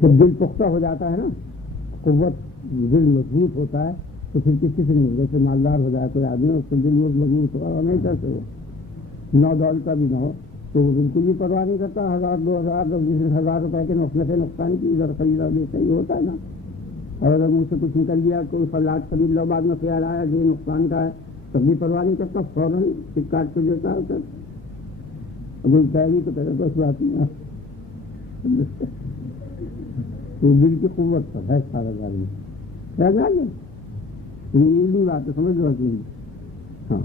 جب دل پختہ ہو جاتا ہے نا، قوت، دل مضبوط ہوتا ہے تو پھر کسی سے نہیں، جیسے مالدار ہو جائے کوئی آدمی، اس کو دل مضبوط ہو اور نہیں کرتے ہو، نو دولت کا بھی نہ ہو تو وہ بالکل بھی پرواہ نہیں کرتا، 1000 2000 20,000 روپے کے نقصان کی ادھر خریدا بیچا ہی ہوتا ہے نا۔ اور اگر مجھ سے کچھ نکل گیا، کوئی فلاٹ خرید لو، بعد میں خیال آیا کہ یہ نقصان کا ہے، تب بھی پرواہ نہیں کرتا، فوراً ٹک کاٹ کے دیتا ہے۔ اگر کہے گی تو کہتے بس بات نہیں ہے، تو دل کی قوت پر ہے سارا گاڑی یہ بات ہے، سمجھ لو کہ ہاں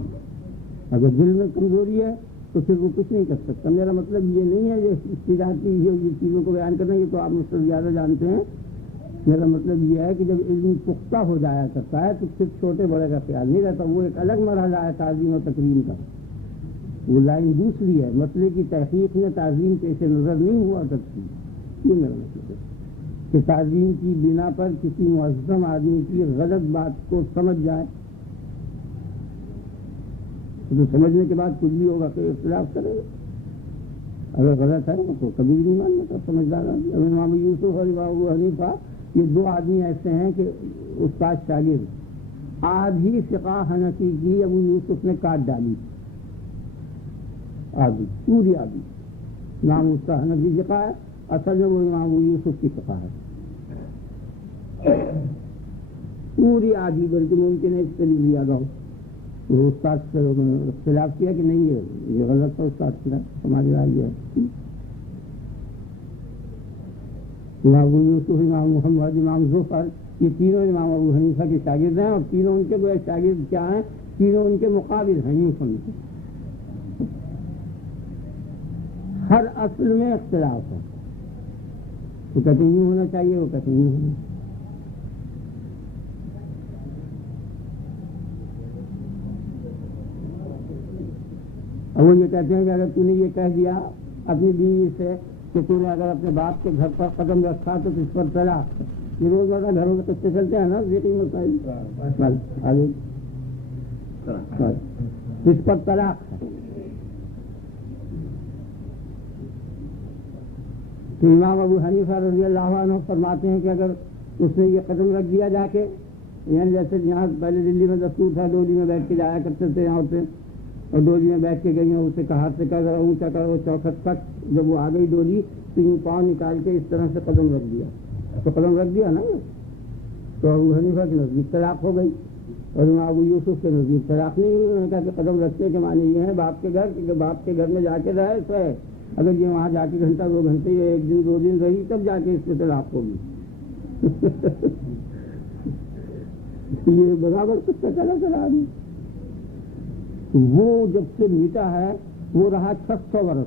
اگر دل میں کمزوری ہے تو پھر وہ کچھ نہیں کر سکتا۔ میرا مطلب یہ نہیں ہے یہ استداعتی یہ چیزوں کو بیان کرنا، یہ تو آپ مجھ سے زیادہ جانتے ہیں۔ میرا مطلب یہ ہے کہ جب علم پختہ ہو جایا کرتا ہے تو پھر چھوٹے بڑے کا خیال نہیں رہتا، وہ ایک الگ مرحلہ ہے تعظیم و تکریم کا، وہ لائن دوسری ہے۔ مسئلے کی تحقیق میں تعظیم پیش نظر نہیں ہوا کرتی، یہ میرا مطلب ہے کہ تعظیم کی بنا پر کسی معظم آدمی کی غلط بات کو سمجھ جائے تو سمجھنے کے بعد کچھ بھی ہوگا کہ اختلاف کرے گا، اگر غلط ہے تو کبھی نہیں ماننے کا سمجھدار آدمی۔ اب امام یوسف اور امام ابو حنیفہ یہ دو آدمی ایسے ہیں کہ استاد شاگرد، آدھی فقہ حنفی کی ابو یوسف نے کاٹ ڈالی، آدھی پوری آدھی، نام اس کا حنفی فقہ ہے، اصل میں وہ امام ابو یوسف کی فقہ ہے، پوری آدھی، بلکہ ممکن ہے اس سے بھی زیادہ ہو۔ وہ استاد سے اختلاف کیا کہ نہیں یہ غلط ہے، استاد خلاف ہماری رائے یہ ہے۔ امام ابو یوسف، امام محمد، امام ظفر، یہ تینوں امام ابو حنیفہ کے شاگرد ہیں، اور تینوں ان کے وہ شاگرد کیا ہیں، تینوں ان کے مقابل ہیں، یوں سمجھتے ہر اصل میں اختلاف ہے، وہ کہتے ہیں یوں ہونا چاہیے، وہ کہتے ہیں یوں ہونا چاہیے۔ اور وہ یہ کہتے ہیں کہ اگر تو نے یہ کہہ دیا اپنی بیوی سے کہ تو نے اگر اپنے باپ کے گھر پر قدم رکھا تو اس پر طلاق، یہ روزمرہ گھروں میں قصے چلتے ہیں نا ذکری مسائل، اس پر طلاق ہے، تو امام ابو حنیفہ رضی اللہ عنہ فرماتے ہیں کہ اگر اس نے یہ قدم رکھ دیا جا کے، یعنی جیسے یہاں پہلے دلی میں دستور تھا ڈولی میں بیٹھ کے جایا کرتے تھے یہاں سے، اور ڈولی میں بیٹھ کے گئی ہیں، اسے کہا سے کہا ذرا اونچا کرو چوکھٹ تک، جب وہ آ گئی ڈولی تو یوں پاؤں نکال کے اس طرح سے قدم رکھ دیا، تو قدم رکھ دیا نا، تو ابو حنیفہ کے نزدیک طلاق ہو گئی، اور امام ابو یوسف کے نزدیک طلاق نہیں ہوئی۔ انہوں نے کہا کہ قدم رکھنے کے معنی یہ ہے باپ کے گھر، کیونکہ باپ کے گھر میں جا کے رہے سو ہے، اگر یہ وہاں جا کے گھنٹہ 2 گھنٹے یا 1 دن 2 دن رہی تب جا کے اس سے طلاق ہوگی۔ یہ برابر کچھ چلا چلا آدمی، وہ جب سے میٹا ہے وہ رہا 600 برس،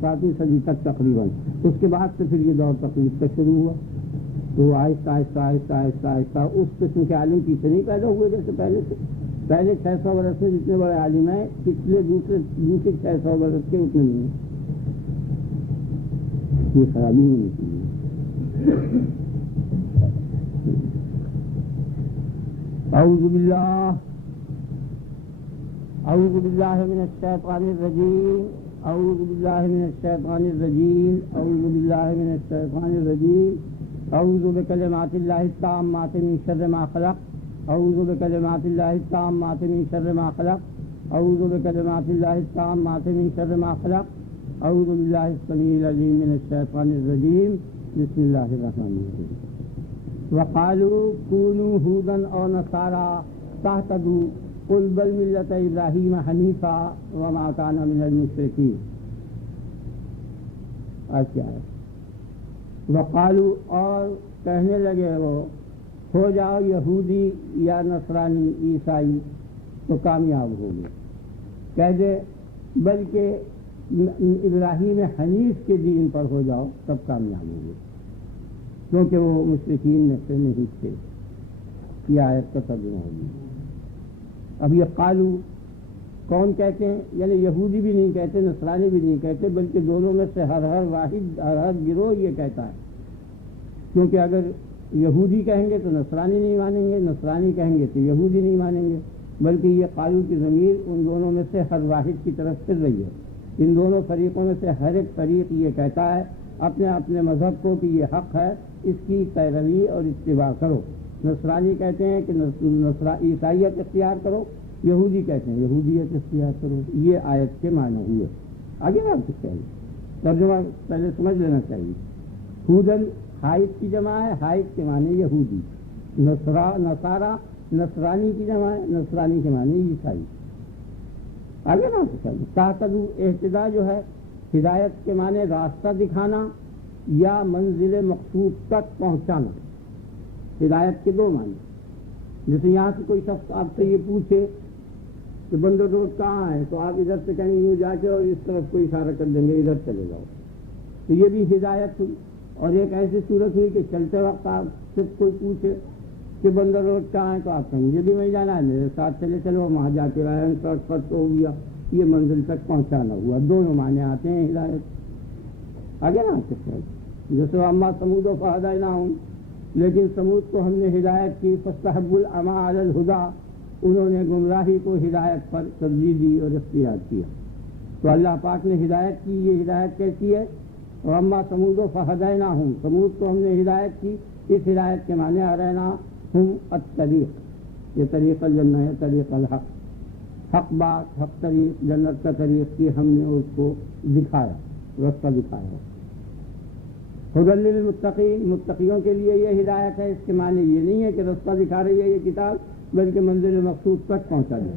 7ویں صدی تک تقریباً، اس کے بعد سے پھر یہ دور تقریب تک شروع ہوا، تو آہستہ آہستہ آہستہ آہستہ آہستہ اس قسم کے عالم پیچھے نہیں پیدا ہوئے جیسے پہلے سے۔ پہلے 600 برس میں جتنے بڑے عالم ہیں، پچھلے دوسرے 600 برس کے اتنے نہیں ہیں، یہ خرابی نہیں چاہیے۔ اعوذ باللہ من الشیطان الرجیم، اعوذ باللہ من الشیطان الرجیم، اعوذ باللہ من الشیطان الرجیم، اعوذ بکلمات اللہ التامات من شر ما خلق، اعوذ بکلمات اللہ التامات من شر ما خلق، اعوذ بکلمات اللہ التامات من شر ما خلق، اعوذ باللہ السمیع العلیم من الشیطان الرجیم، بسم اللہ الرحمن الرحیم۔ وقالوا كونوا هودا او نصارى تهتدوا قل بل ملة ابراہیم حنیفا وما كان من المشرکین۔ آج کیا ہے؟ وقالوا، اور کہنے لگے وہ، ہو جاؤ یہودی یا نصرانی عیسائی تو کامیاب ہوگے، کہہ دے بلکہ ابراہیم حنیف کے دین پر ہو جاؤ تب کامیاب ہوگے، کیونکہ وہ مشرکین میں سے نہیں تھے۔ یہ آیت کا ترجمہ ہوگی۔ اب یہ قالو کون کہتے ہیں؟ یعنی یہودی بھی نہیں کہتے، نصرانی بھی نہیں کہتے، بلکہ دونوں میں سے ہر واحد، ہر گروہ یہ کہتا ہے، کیونکہ اگر یہودی کہیں گے تو نصرانی نہیں مانیں گے، نصرانی کہیں گے تو یہودی نہیں مانیں گے، بلکہ یہ قالو کی ضمیر ان دونوں میں سے ہر واحد کی طرف پھر رہی ہے۔ ان دونوں فریقوں میں سے ہر ایک فریق یہ کہتا ہے اپنے اپنے مذہب کو کہ یہ حق ہے، اس کی پیروی اور اتباع کرو۔ نصرانی کہتے ہیں کہ عیسائیت اختیار کرو، یہودی کہتے ہیں یہودیت اختیار کرو۔ یہ آیت کے معنی ہوئے۔ آگے بات کچھ چاہیے، ترجمہ پہلے سمجھ لینا چاہیے۔ ہودن حائط کی جمع ہے، حائط کے معنی یہودی، نصارہ نصرانی کی جمع ہے، نصرانی کے معنی عیسائی۔ آگے بات چاہیے۔ تہتدوا اہتداء جو ہے ہدایت کے معنی راستہ دکھانا یا منزل مقصود تک پہنچانا۔ ہدایت کے دو معنی، جیسے یہاں سے کوئی شخص آپ سے یہ پوچھے کہ بندر روڈ کہاں ہے، تو آپ ادھر سے کہیں یوں جا کے اور اس طرف کوئی اشارہ کر دیں گے ادھر چلے جاؤ، تو یہ بھی ہدایت ہوئی۔ اور ایک ایسی صورت ہوئی کہ چلتے وقت آپ سے کوئی پوچھے کہ بندر روڈ کہاں ہے، تو آپ کہیں مجھے بھی وہیں جانا ہے، میرے ساتھ چلے چلو، وہاں جا کے رہے سڑک پر تو ہو گیا، یہ منزل تک پہنچانا ہوا۔ دونوں معنی آتے ہیں ہدایت۔ آگے نہ آتے ہیں جیسے اما سمود و فہدیناہم، لیکن سمود کو ہم نے ہدایت کی، فاستحبوا العمی علی الہدی، انہوں نے گمراہی کو ہدایت پر ترجیح دی اور اختیار کیا۔ تو اللہ پاک نے ہدایت کی، یہ ہدایت کیسی ہے؟ اما سمود و فہدیناہم، سمود کو ہم نے ہدایت کی، اس ہدایت کے معنی اریناہم الطریق، یہ طریق الجنہ ہے، طریق الحق، حق بات، حق طریق، جنت کا طریق کی ہم نے اس کو دکھایا، رستہ دکھایا۔ ہدی للمتقین، متقیوں کے لیے یہ ہدایت ہے، اس کے معنی یہ نہیں ہے کہ رستہ دکھا رہی ہے یہ کتاب، بلکہ منزل مقصود تک پہنچا دے۔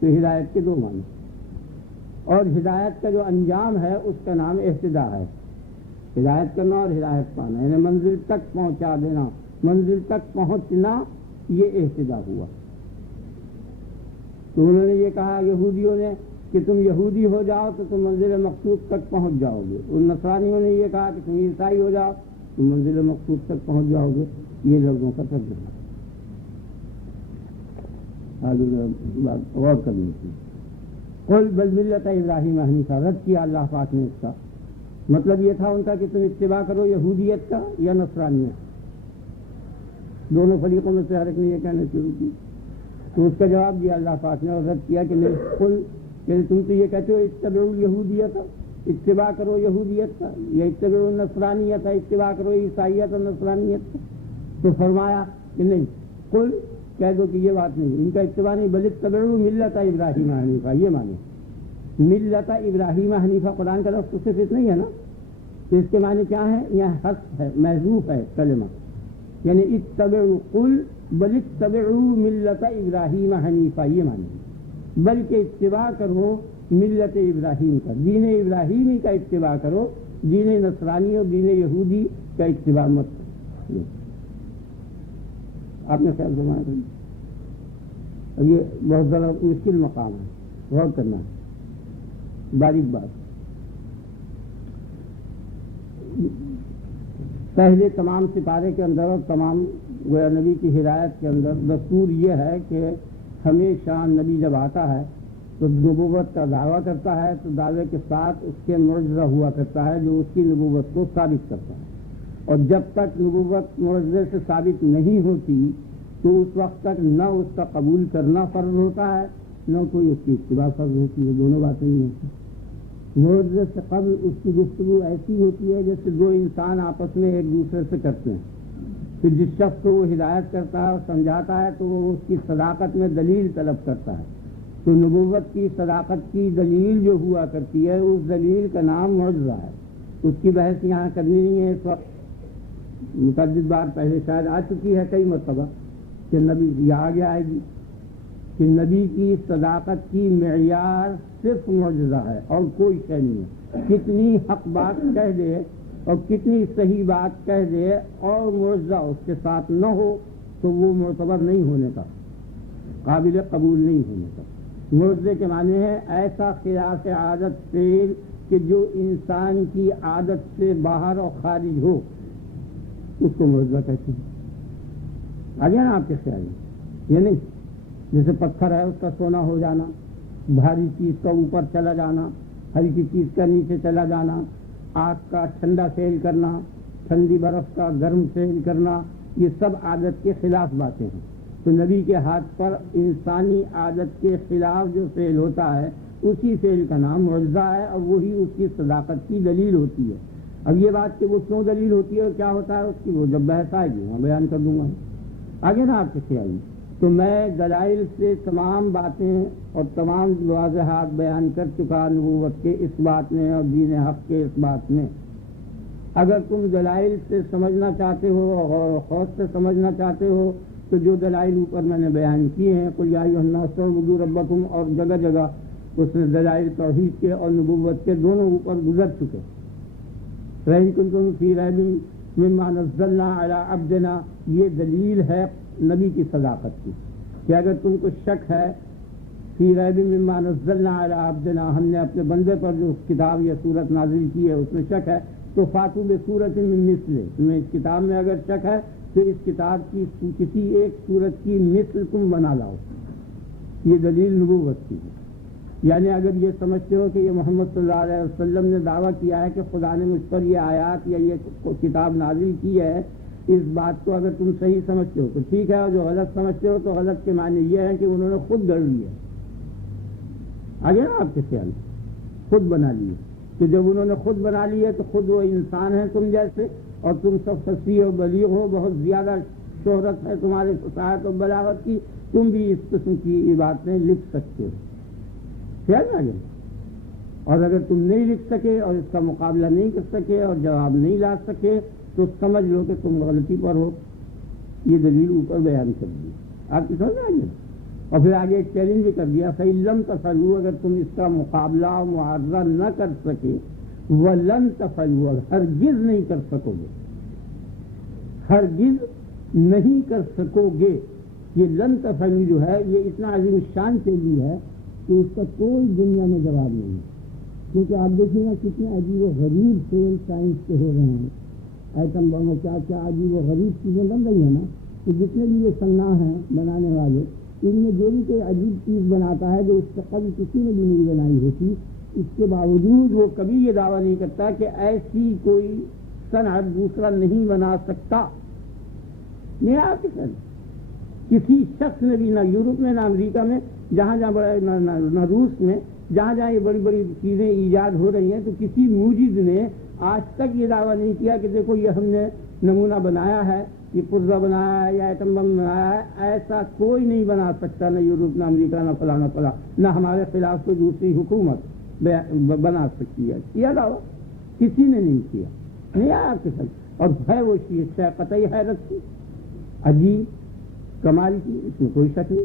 تو ہدایت کے دو معنی۔ اور ہدایت کا جو انجام ہے اس کا نام اہتداء ہے۔ ہدایت کرنا اور ہدایت پانا، یعنی منزل تک پہنچا دینا، منزل تک پہنچنا، یہ اہتداء ہوا۔ تو انہوں نے یہ کہا یہودیوں نے کہ تم یہودی ہو جاؤ تو تم منزل مقصود تک پہنچ جاؤ گے، اور نصرانیوں نے یہ کہا کہ تم عیسائی ہو جاؤ تو منزل مقصود تک پہنچ جاؤ گے۔ یہ لفظوں کا ترجمہ آگے بات غور کرنی تھی۔ قل بل ملت ابراہیم حنیفہ، رد کیا اللہ پاک نے اس کا۔ مطلب یہ تھا ان کا کہ تم اتباع کرو یہودیت کا یا نصرانیت، دونوں فریقوں میں سے ہر ایک نے یہ کہنا شروع کی۔ تو اس کا جواب دیا اللہ پاک نے اور رد کیا کہ نہیں، قل کہ تم تو یہ کہتے ہو اتبعوا الیہودیت، اتباع کرو یہودیت کا، یا اتبعوا النصرانیت، اتباع کرو عیسائیت اور نصرانیت کا۔ تو فرمایا کہ نہیں، قل کہہ دو کہ یہ بات نہیں، ان کا اتباع نہیں، بل اتبعوا ملت ابراہیم حنیفہ، یہ معنی ملت ابراہیم حنیفہ۔ قرآن کا لفظ تو صرف اتنا ہی ہے نا، تو اس کے معنی کیا ہے؟ یہاں حذف ہے، محذوف ہے کلمہ، یعنی اتبعوا، قل بل اتبعوا ملت ابراہیم حنیفہ، یہ معنی، بلکہ اتباع کرو ملت ابراہیم کا، دین ابراہیمی کا اتباع کرو، دین نصرانی اور دین یہودی کا اتباع مت کرو۔ آپ نے خیال فرمایا تھا، اب یہ بہت ذرا مشکل مقام ہے، غور کرنا ہے، باریک بات۔ پہلے تمام سپارے کے اندر اور تمام گویا نبی کی ہدایت کے اندر دستور یہ ہے کہ ہمیشہ نبی جب آتا ہے تو نبوت کا دعویٰ کرتا ہے، تو دعوے کے ساتھ اس کے معجزہ ہوا کرتا ہے جو اس کی نبوت کو ثابت کرتا ہے، اور جب تک نبوت معجزے سے ثابت نہیں ہوتی تو اس وقت تک نہ اس کا قبول کرنا فرض ہوتا ہے، نہ کوئی اس کی اتباع فرض ہوتی ہے، دونوں باتیں نہیں ہوتی۔ معجزے سے قبل اس کی گفتگو ایسی ہوتی ہے جیسے دو انسان آپس میں ایک دوسرے سے کرتے ہیں، پھر جس شخص کو وہ ہدایت کرتا ہے اور سمجھاتا ہے تو وہ اس کی صداقت میں دلیل طلب کرتا ہے۔ تو نبوت کی صداقت کی دلیل جو ہوا کرتی ہے، اس دلیل کا نام معجزہ ہے۔ اس کی بحث یہاں کرنی نہیں ہے، اس وقت متعدد بار پہلے شاید آ چکی ہے کئی مرتبہ کہ نبی یہ آگے آئے گی کہ نبی کی صداقت کی معیار صرف معجزہ ہے اور کوئی شے نہیں ہے۔ کتنی حق بات کہہ دے اور کتنی صحیح بات کہہ دے اور معجزہ اس کے ساتھ نہ ہو تو وہ معتبر نہیں ہونے کا، قابل قبول نہیں ہونے کا۔ معجزے کے معنی ہے ایسا خلاف عادت فعل کہ جو انسان کی عادت سے باہر اور خارج ہو، اس کو معجزہ کہتے ہیں۔ آگے نا آپ کے خیال میں یہ نہیں، جیسے پتھر ہے اس کا سونا ہو جانا، بھاری چیز کا اوپر چلا جانا، ہلکی چیز کا نیچے چلا جانا، آگ کا ٹھنڈا سیل کرنا، ٹھنڈی برف کا گرم سیل کرنا، یہ سب عادت کے خلاف باتیں ہیں۔ تو نبی کے ہاتھ پر انسانی عادت کے خلاف جو فعل ہوتا ہے اسی فعل کا نام معجزہ ہے، اور وہی اس کی صداقت کی دلیل ہوتی ہے۔ اب یہ بات کہ وہ کیوں دلیل ہوتی ہے اور کیا ہوتا ہے اس کی وہ جب بحث آئے گی وہاں بیان کر دوں گا آگے نا آپ کے خیال میں. تو میں دلائل سے تمام باتیں اور تمام واضحات بیان کر چکا نبوت کے اس بات میں اور دین حق کے اس بات میں. اگر تم دلائل سے سمجھنا چاہتے ہو اور خوف سے سمجھنا چاہتے ہو تو جو دلائل اوپر میں نے بیان کیے ہیں قل یا ایھا الناس اعبدوا ربکم اور جگہ جگہ اس نے دلائل توحید کے اور نبوت کے دونوں اوپر گزر چکے. فَإِن كُنتُمْ فِي رَيْبٍ مِّمَّا نَزَّلْنَا عَلَىٰ عَبْدِنَا یہ دلیل ہے نبی کی صداقت کی کہ اگر تم کو شک ہے فی ریب مما نزلنا علی عبدنا ہم نے اپنے بندے پر جو کتاب یا صورت نازل کی ہے اس میں شک ہے تو فاتو بصورت من مثلہ تمہیں اس کتاب میں اگر شک ہے تو اس کتاب کی کسی ایک صورت کی مثل تم بنا لاؤ. یہ دلیل نبوت کی ہے. یعنی اگر یہ سمجھتے ہو کہ یہ محمد صلی اللہ علیہ وسلم نے دعویٰ کیا ہے کہ خدا نے مجھ پر یہ آیات یا یہ کتاب نازل کی ہے اس بات کو اگر تم صحیح سمجھتے ہو تو ٹھیک ہے اور جو غلط سمجھتے ہو تو غلط کے معنی یہ ہے کہ انہوں نے خود گڑھ لیا آگے نا آپ کے خیال خود بنا لیے. تو جب انہوں نے خود بنا لیے تو خود وہ انسان ہیں تم جیسے اور تم سب فصیح و بلیغ ہو بہت زیادہ شہرت ہے تمہارے فصاحت و بلاغت کی تم بھی اس قسم کی باتیں لکھ سکتے ہو. خیال آ گیا. اور اگر تم نہیں لکھ سکے اور اس کا مقابلہ نہیں کر سکے اور جواب نہیں لا سکے تو سمجھ لو کہ تم غلطی پر ہو. یہ دلیل اوپر بیان کر دی آپ کی سمجھ آئیے. اور پھر آگے ایک چیلنج بھی کر دیا فَإِن تَفْعَلُوا اگر تم اس کا مقابلہ اور معارضہ نہ کر سکے وَلَن تَفْعَلُوا ہرگز نہیں کر سکو گے ہرگز نہیں کر سکو گے. یہ لن تفعلوا جو ہے یہ اتنا عظیم شان چیز ہے کہ اس کا کوئی دنیا میں جواب نہیں ہے. کیونکہ آپ دیکھیں گا کتنے عجیب و غریب فیل سائنس کے ہو رہے ہیں ایٹم بم و کیا کیا عجیب و غریب چیزیں بن رہی ہیں نا. تو جتنے بھی یہ صناع ہیں بنانے والے ان میں جو بھی کوئی عجیب چیز بناتا ہے جو اس سے قبل کسی نے بھی نہیں بنائی ہوتی اس کے باوجود وہ کبھی یہ دعویٰ نہیں کرتا کہ ایسی کوئی صنعت دوسرا نہیں بنا سکتا. نہیں آپ کسی شخص نے بھی نہ یورپ میں نہ امریکہ میں جہاں جہاں بڑا نہ روس میں جہاں جہاں یہ بڑی بڑی چیزیں ایجاد ہو رہی ہیں تو کسی موجد نے آج تک یہ دعویٰ نہیں کیا کہ دیکھو یہ ہم نے نمونہ بنایا ہے یہ پرزہ بنایا ہے یا ایٹم بم بنایا ہے. ایسا کوئی نہیں بنا سکتا نہ یورپ نہ امریکہ نہ فلاں فلاں نہ ہمارے خلاف کوئی دوسری حکومت بنا سکتی ہے. کیا دعویٰ کسی نے نہیں کیا. نہیں آیا آپ کے ساتھ. اور ہے وہ شے قطعی حیرت کی عجیب کمال کی اس میں کوئی شک نہیں.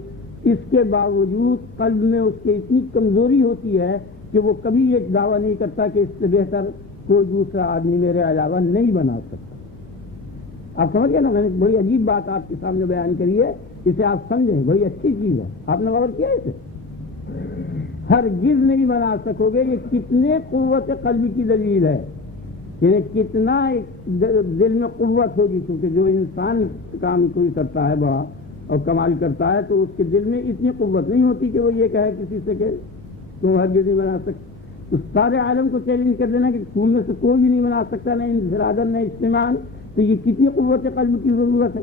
اس کے باوجود قلب میں اس کے اتنی کمزوری ہوتی ہے کہ وہ کبھی ایک دعویٰ نہیں کرتا کہ اس سے بہتر کوئی دوسرا آدمی میرے علاوہ نہیں بنا سکتا. آپ سمجھ گئے نا میں نے بڑی عجیب بات آپ کے سامنے بیان کری ہے اسے آپ سمجھیں بڑی اچھی چیز ہے. آپ نے غور کیا اسے ہرگز نہیں بنا سکو گے. یہ کتنے قوت قلبی کی دلیل ہے یعنی کتنا دل میں قوت ہوگی کیونکہ جو انسان کام کوئی کرتا ہے بڑا اور کمال کرتا ہے تو اس کے دل میں اتنی قوت نہیں ہوتی کہ وہ یہ کہے کسی سے کہ تم ہرگز نہیں بنا سکتے. تو سارے عالم کو چیلنج کر دینا کہ تم میں سے کوئی بھی نہیں بنا سکتا نہ انفرادن نہ اجتماعاً. تو یہ کتنی قوت قلب کی ضرورت ہے.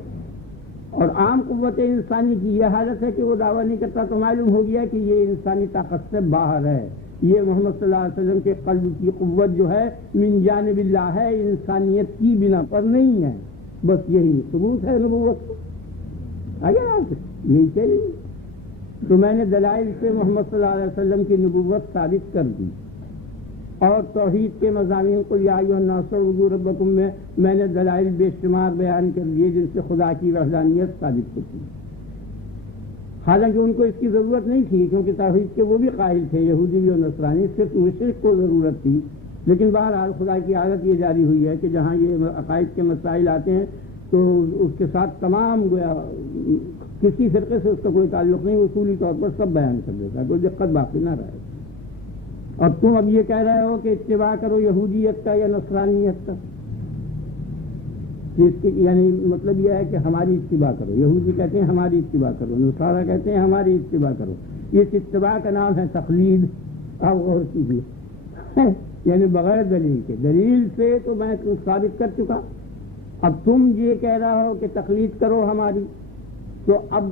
اور عام قوت انسانی کی یہ حالت ہے کہ وہ دعویٰ نہیں کرتا تو معلوم ہو گیا کہ یہ انسانی طاقت سے باہر ہے. یہ محمد صلی اللہ علیہ وسلم کے قلب کی قوت جو ہے من جانب اللہ ہے انسانیت کی بنا پر نہیں ہے. بس یہی ثبوت ہے نبوت کو. آگے آپ یہی چیلنج. تو میں نے دلائل سے محمد صلی اللہ علیہ وسلم کی نبوت ثابت کر دی اور توحید کے مضامین کو یا ایھا الناس اعبدوا ربکم میں نے دلائل بے شمار بیان کر دیے جن سے خدا کی وحدانیت ثابت ہوتی ہے. حالانکہ ان کو اس کی ضرورت نہیں تھی کیونکہ توحید کے وہ بھی قائل تھے یہودی اور نصرانی صرف مشرک کو ضرورت تھی. لیکن بہرحال خدا کی عادت یہ جاری ہوئی ہے کہ جہاں یہ عقائد کے مسائل آتے ہیں تو اس کے ساتھ تمام گویا کسی فرقے سے اس کا کوئی تعلق نہیں اصولی طور پر سب بیان کر دیتا ہے کوئی دقت باقی نہ رہے. اور تم اب یہ کہہ رہے ہو کہ اتباع کرو یہودیت کا یا نصرانیت کا. یعنی مطلب یہ ہے کہ ہماری اتباع کرو. یہودی کہتے ہیں ہماری اتباع کرو نصارہ کہتے ہیں ہماری اتباع کرو. اس اتباع کا نام ہے تقلید. آپ غور کیجیے یعنی بغیر دلیل کے. دلیل سے تو میں ثابت کر چکا. اب تم یہ کہہ رہا ہو کہ تقلید کرو ہماری تو اب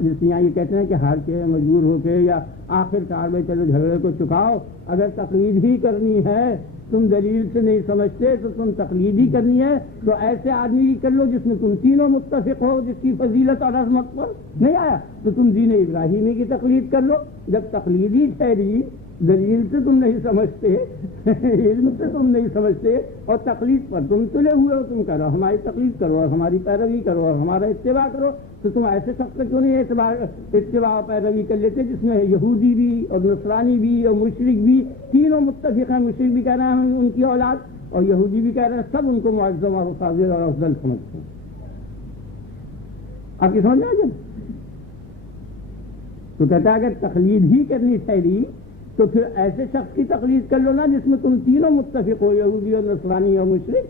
جس یہاں یہ کہتے ہیں کہ ہار کے مجبور ہو کے یا آخر کار میں چلو جھگڑے کو چکاؤ. اگر تقلید ہی کرنی ہے تم دلیل سے نہیں سمجھتے تو تم تقلید ہی کرنی ہے تو ایسے آدمی کی کر لو جس میں تم تینوں متفق ہو، جس کی فضیلت اور عظمت پر نہیں آیا تو تم دین ابراہیمی کی تقلید کر لو۔ جب تقلیدی ٹھہری، دلیل سے تم نہیں سمجھتے، علم سے تم نہیں سمجھتے اور تقلید پر تم تلے ہوئے ہو، تم کرو ہماری تقلید کرو اور ہماری پیروی کرو اور ہمارا اتباع کرو، تو تم ایسے شخص سے کیوں نہیں اتباع اور پیروی کر لیتے جس میں یہودی بھی اور نصرانی بھی اور مشرک بھی تینوں متفق ہیں؟ مشرک بھی کہہ رہے ہیں ان کی اولاد اور یہودی بھی کہہ رہے ہیں سب ان کو معظم اور فاضل اور افضل سمجھتے ہیں۔ آپ کی سمجھ میں آ گئی؟ تو کہتا ہے اگر تقلید ہی کرنی ٹھہری تو پھر ایسے شخص کی تقلید کر لو نا جس میں تم تینوں متفق ہو، یہودی اور نصرانی اور مشرک۔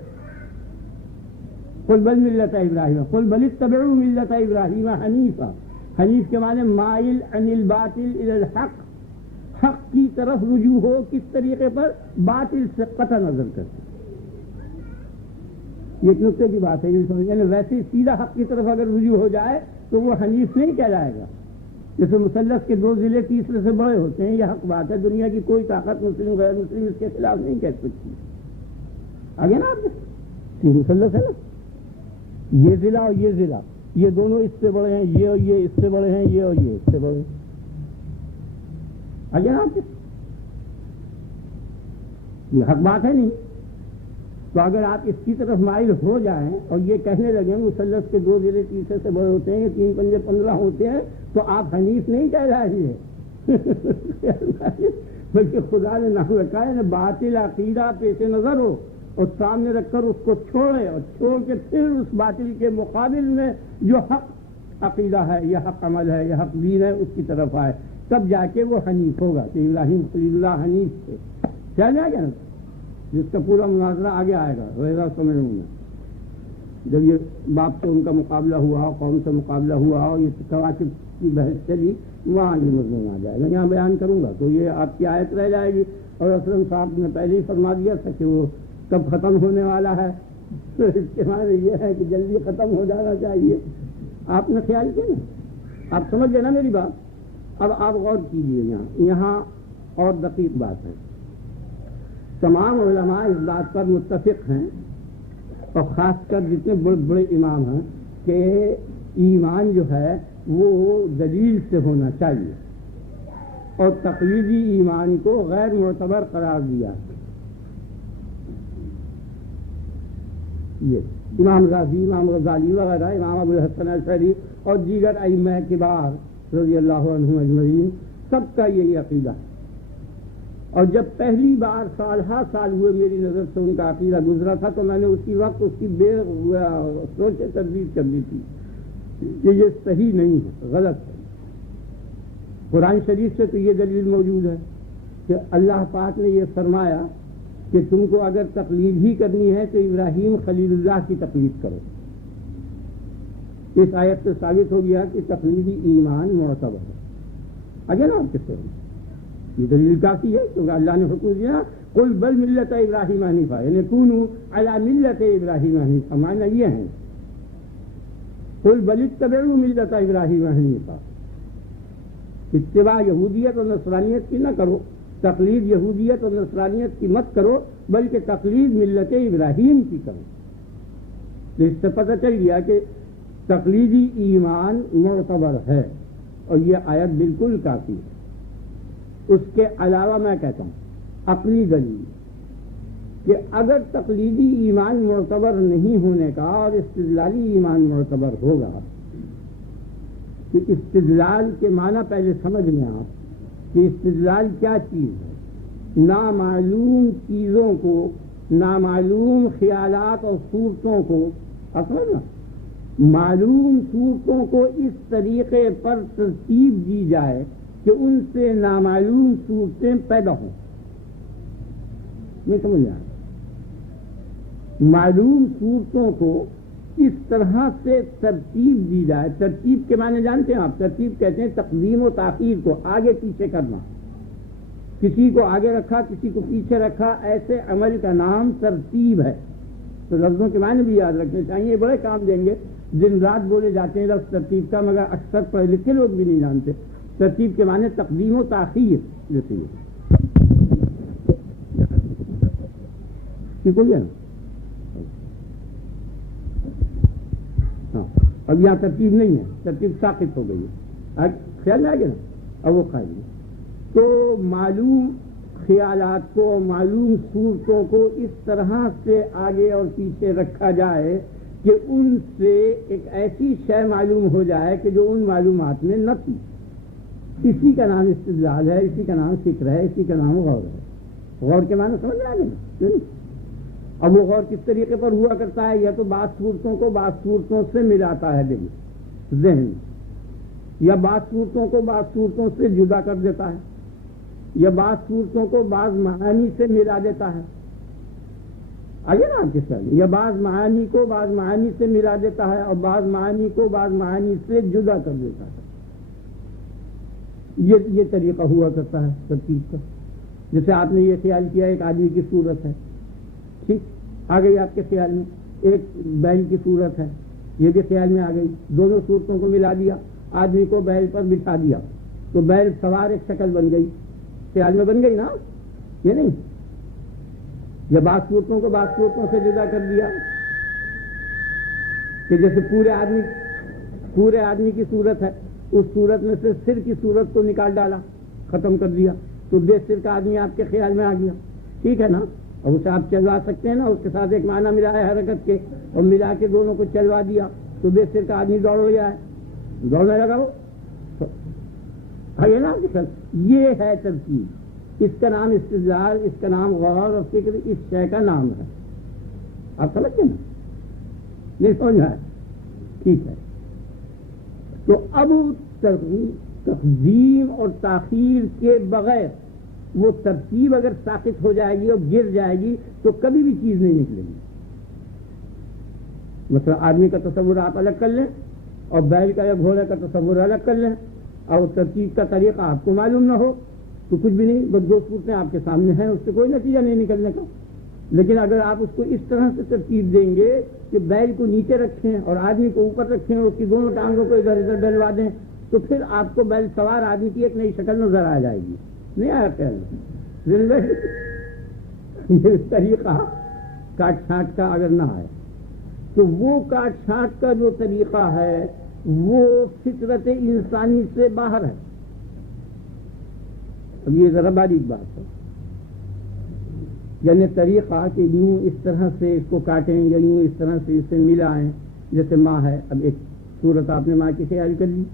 قل بل ملت ابراہیم، قل بل اتبعوا ملت ابراہیم حنیفا، حنیف کے معنی مائل عن الباطل الی الحق، حق کی طرف رجوع ہو، کس طریقے پر؟ باطل سے قطع نظر کرتے۔ یہ ایک نقطے کی بات ہے، یہ سمجھیں ویسے سیدھا حق کی طرف اگر رجوع ہو جائے تو وہ حنیف نہیں کہلائے گا۔ جیسے مثلث کے دو ضلع تیسرے سے بڑے ہوتے ہیں، یہ حق بات ہے، دنیا کی کوئی طاقت مسلم غیر مسلم اس کے خلاف نہیں کہہ سکتی۔ آگے نا آپ یہ مثلث ہے نا، یہ ضلع اور یہ ضلع، یہ دونوں اس سے بڑے ہیں، یہ اور یہ اس سے بڑے ہیں، یہ اور یہ اس سے بڑے ہیں۔ آگے نا آپ یہ حق بات ہے نہیں۔ تو اگر آپ اس کی طرف مائل ہو جائیں اور یہ کہنے لگیں مثلث کے دو ضلع تیسرے سے بڑے ہوتے ہیں، یہ 3 پنجے 15 ہوتے ہیں، تو آپ حنیف نہیں کہہ رہے ہیں بلکہ خدا نے نام رکھا ہے باطل عقیدہ پیش نظر ہو اور سامنے رکھ کر اس کو چھوڑے اور چھوڑ کے پھر اس باطل کے مقابل میں جو حق عقیدہ ہے، یہ حق عمل ہے، یہ حق دین ہے، اس کی طرف آئے، تب جا کے وہ حنیف ہوگا۔ کہ ابراہیم خلیل اللہ حنیف تھے، چل جائے گا نا، جس کا پورا مناظرہ آگے آئے گا ویسا سمجھ میں۔ جب یہ باپ سے ان کا مقابلہ ہوا، قوم سے مقابلہ ہوا اور یہ کواکب کی بحث چلی، وہاں یہ مضمون آ جائے گا، یہاں بیان کروں گا تو یہ آپ کی آیت رہ جائے گی۔ اور اسلم صاحب نے پہلے ہی فرما دیا تھا کہ وہ کب ختم ہونے والا ہے، تو اس کے معنی یہ ہے کہ جلدی ختم ہو جانا چاہیے۔ آپ نے خیال کیا نا، آپ سمجھ گئے نا میری بات۔ اب آپ غور کیجیے، یہاں اور دقیق بات ہے، تمام علماء اس بات پر متفق ہیں اور خاص کر جتنے بڑے بڑے امام ہیں کہ ایمان جو ہے وہ دلیل سے ہونا چاہیے اور تقلیدی ایمان کو غیر معتبر قرار دیا۔ یہ امام رازی، امام غزالی وغیرہ، امام ابو الحسن الاشعری اور دیگر ائمہ کبار رضی اللہ عنہم اجمعین، سب کا یہی عقیدہ ہے۔ اور جب پہلی بار سال ہوئے میری نظر سے ان کا عقیدہ گزرا تھا تو میں نے اسی وقت اس کی بے سوچ تردید کر دی تھی کہ یہ صحیح نہیں ہے، غلط ہے۔ قرآن شریف سے تو یہ دلیل موجود ہے کہ اللہ پاک نے یہ فرمایا کہ تم کو اگر تقلید ہی کرنی ہے تو ابراہیم خلیل اللہ کی تقلید کرو۔ اس آیت سے ثابت ہو گیا کہ تقلیدی ایمان معتبر ہے۔ آگے نا آپ کس طرح یہ دلیل کافی ہے کیونکہ اللہ نے حکم دیا قل بل ملت ابراہیم حنیفا، یعنی کونوا علی ملت ابراہیم حنیفا، معنی یہ ہے قل بل اتبعوا ملت ابراہیم حنیفا، اتباع یہودیت اور نصرانیت کی نہ کرو، تقلید یہودیت اور نصرانیت کی مت کرو، بلکہ تقلید ملت ابراہیم کی کرو۔ تو اس سے پتہ چل گیا کہ تقلیدی ایمان معتبر ہے اور یہ آیت بالکل کافی ہے۔ اس کے علاوہ میں کہتا ہوں اپنی دلیل کہ اگر تقلیدی ایمان معتبر نہیں ہونے کا اور استدلالی ایمان معتبر ہوگا، کہ استدلال کے معنی پہلے سمجھ لیں آپ کہ استدلال کیا چیز ہے۔ نامعلوم چیزوں کو، نامعلوم خیالات اور صورتوں کو، اصل معلوم صورتوں کو اس طریقے پر ترتیب دی جائے کہ ان سے نامعلوم صورتیں پیدا ہوں۔ نہیں سمجھ آیا؟ معلوم صورتوں کو اس طرح سے ترتیب دی جائے، ترتیب کے معنی جانتے ہیں آپ؟ ترتیب کہتے ہیں تقدیم و تاخیر کو، آگے پیچھے کرنا، کسی کو آگے رکھا کسی کو پیچھے رکھا، ایسے عمل کا نام ترتیب ہے۔ تو لفظوں کے معنی بھی یاد رکھنے چاہیے، بڑے کام دیں گے، دن رات بولے جاتے ہیں لفظ ترتیب کا، مگر اکثر پڑھے لکھے لوگ بھی نہیں جانتے۔ ترتیب کے معنی تقدیم و تاخیر، جیسے ٹھیک ہو گیا نا. ہاں اب یہاں ترتیب نہیں ہے, ترتیب ساقط ہو گئی ہے. خیال میں آ گیا نا. اب وہ قائم ہے. تو معلوم خیالات کو, معلوم صورتوں کو اس طرح سے آگے اور پیچھے رکھا جائے کہ ان سے ایک ایسی شے معلوم ہو جائے کہ جو ان معلومات میں نہ تھی. اسی کا نام استدلال ہے, اسی کا نام فکر ہے, اسی کا نام غور ہے. غور کے معنی سمجھ آ گئے. اب وہ غور کس طریقے پر ہوا کرتا ہے؟ یا تو بعض صورتوں کو بعض صورتوں سے ملاتا ہے دل ذہن, یا بعض صورتوں کو بعض صورتوں سے جدا کر دیتا ہے, یا بعض صورتوں کو بعض معانی سے ملا دیتا ہے. آگے نا آپ کے ساتھ, یا بعض معانی کو بعض معانی سے ملا دیتا ہے, اور بعض معانی کو بعض معانی سے جدا کر دیتا ہے. یہ طریقہ ہوا کرتا ہے ترتیب کا. جیسے آپ نے یہ خیال کیا ایک آدمی کی صورت ہے, ٹھیک, آ گئی آپ کے خیال میں. ایک بیل کی صورت ہے, یہ بھی خیال میں آ گئی. دونوں صورتوں کو ملا دیا, آدمی کو بیل پر بٹھا دیا تو بیل سوار ایک شکل بن گئی, خیال میں بن گئی نا. یہ نہیں, یا بعض صورتوں کو بعض صورتوں سے جدا کر دیا کہ جیسے پورے آدمی کی صورت ہے, اس صورت میں سے سر کی صورت کو نکال ڈالا, ختم کر دیا, تو بے سر کا آدمی آپ کے خیال میں آ گیا. ٹھیک ہے نا. اور اسے آپ چلوا سکتے ہیں نا, اس کے ساتھ ایک معنی ملا ہے حرکت کے, اور ملا کے دونوں کو چلوا دیا تو بے سر کا آدمی دوڑ گیا ہے, دوڑنے لگا وہ. نا یہ ہے ترتیب. اس کا نام استدلال, اس کا نام غور اور فکر, اس شے کا نام ہے. آپ سمجھتے نا, نہیں سمجھ ہے؟ ٹھیک ہے. تو اب تقدیم اور تاخیر کے بغیر وہ ترتیب اگر ساقط ہو جائے گی اور گر جائے گی تو کبھی بھی چیز نہیں نکلے گی. مثلا آدمی کا تصور آپ الگ کر لیں اور بیل کا یا گھوڑے کا تصور الگ کر لیں, اور ترتیب کا طریقہ آپ کو معلوم نہ ہو تو کچھ بھی نہیں, بس دو صورتیں آپ کے سامنے ہیں, اس سے کوئی نتیجہ نہیں نکلنے کا. لیکن اگر آپ اس کو اس طرح سے ترتیب دیں گے کہ بیل کو نیچے رکھیں اور آدمی کو اوپر رکھیں اور اس کی دونوں ٹانگوں کو ادھر ادھر ڈلوا دیں, تو پھر آپ کو بیل سوار آدمی کی ایک نئی شکل نظر آ جائے گی. نہیں آیا خیال میں؟ یہ طریقہ کاٹ چھانٹ کا اگر نہ آئے تو وہ کاٹ چھانٹ کا جو طریقہ ہے وہ فطرت انسانی سے باہر ہے. اب یہ ذرا باریک بات ہے, یعنی طریقہ کہ یوں اس طرح سے اس کو کاٹیں یا یوں اس طرح سے اس سے ملائیں. جیسے ماں ہے, اب ایک صورت آپ نے ماں کی خیال کر لی,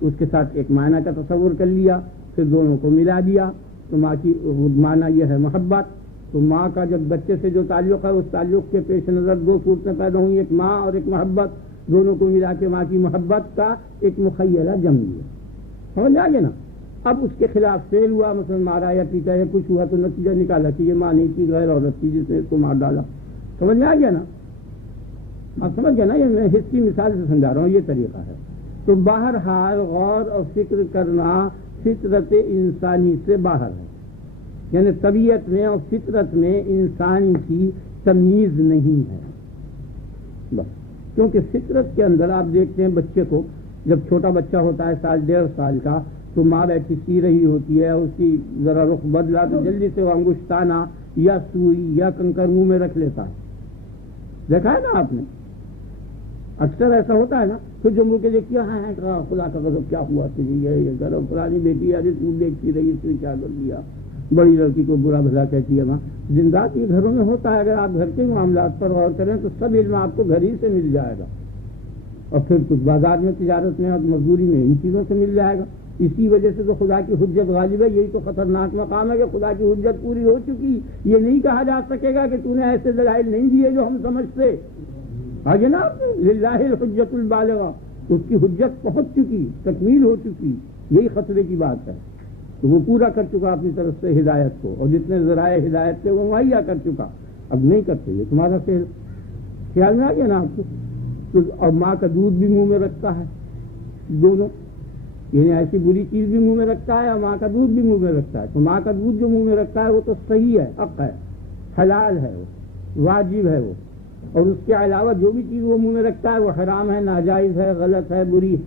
اس کے ساتھ ایک معنی کا تصور کر لیا, پھر دونوں کو ملا دیا تو ماں کی معنی یہ ہے محبت. تو ماں کا جب بچے سے جو تعلق ہے اس تعلق کے پیش نظر دو صورتیں پیدا ہوئی, ایک ماں اور ایک محبت, دونوں کو ملا کے ماں کی محبت کا ایک مخیلہ جم لیا. سمجھ آ گیا نا. اب اس کے خلاف فیل ہوا, مثلا مارا یا پیٹا یا کچھ ہوا تو نتیجہ نکالا کہ یہ ماں نہیں تھی, غیر عورت تھی جس نے اس کو مار ڈالا. سمجھ میں آ گیا نا. آپ سمجھ گئے نا, یہ میں حصی مثال سے سمجھا رہا ہوں, یہ طریقہ ہے. تو بہرحال غور اور فکر کرنا فطرت انسانی سے باہر ہے, یعنی طبیعت میں اور فطرت میں انسان کی تمیز نہیں ہے بس. کیونکہ فطرت کے اندر آپ دیکھتے ہیں بچے کو, جب چھوٹا بچہ ہوتا ہے 1.5 کا, تو ماں بیٹھی سی رہی ہوتی ہے, اس کی ذرا رخ بدلا تو جلدی سے وہ انگشتانہ یا سوئی یا کنکر منہ میں رکھ لیتا ہے. دیکھا ہے نا آپ نے, اکثر ایسا ہوتا ہے نا. پھر جو منہ کے لیے کیا ہے خدا کا غضب کیا ہوا تجھے, یہ کرو پرانی بیٹی یار تو دیکھتی رہی, اس نے کیا کر دیا, بڑی لڑکی کو برا بھلا کہتی ہے ماں. زندات یہ گھروں میں ہوتا ہے. اگر آپ گھر کے معاملات پر غور کریں تو سب علم آپ کو گھر ہی سے مل جائے گا, اور پھر کچھ بازار میں, تجارت میں اور مزدوری میں ان چیزوں سے مل جائے گا. اسی وجہ سے تو خدا کی حجت غالب ہے. یہی تو خطرناک مقام ہے کہ خدا کی حجت پوری ہو چکی. یہ نہیں کہا جا سکے گا کہ تو نے ایسے دلائل نہیں دیے جو ہم سمجھتے. آگے نا للہ الحجت البالغہ, اس کی حجت پہنچ چکی, تکمیل ہو چکی. یہی خطرے کی بات ہے. تو وہ پورا کر چکا اپنی طرف سے ہدایت کو, اور جتنے ذرائع ہدایت تھے وہ مہیا کر چکا. اب نہیں کرتے, یہ تمہارا خیال میں آ گیا نا آپ کو. تو اور ماں کا دودھ بھی منہ میں رکھتا ہے, دونوں, یعنی ایسی بری چیز بھی منہ میں رکھتا ہے اور ماں کا دودھ بھی منہ میں رکھتا ہے. تو ماں کا دودھ جو منہ میں رکھتا ہے وہ تو صحیح ہے, حق ہے, حلال ہے, وہ واجب ہے وہ. اور اس کے علاوہ جو بھی چیز وہ منہ میں رکھتا ہے وہ حرام ہے, ناجائز ہے, غلط ہے, بری ہے.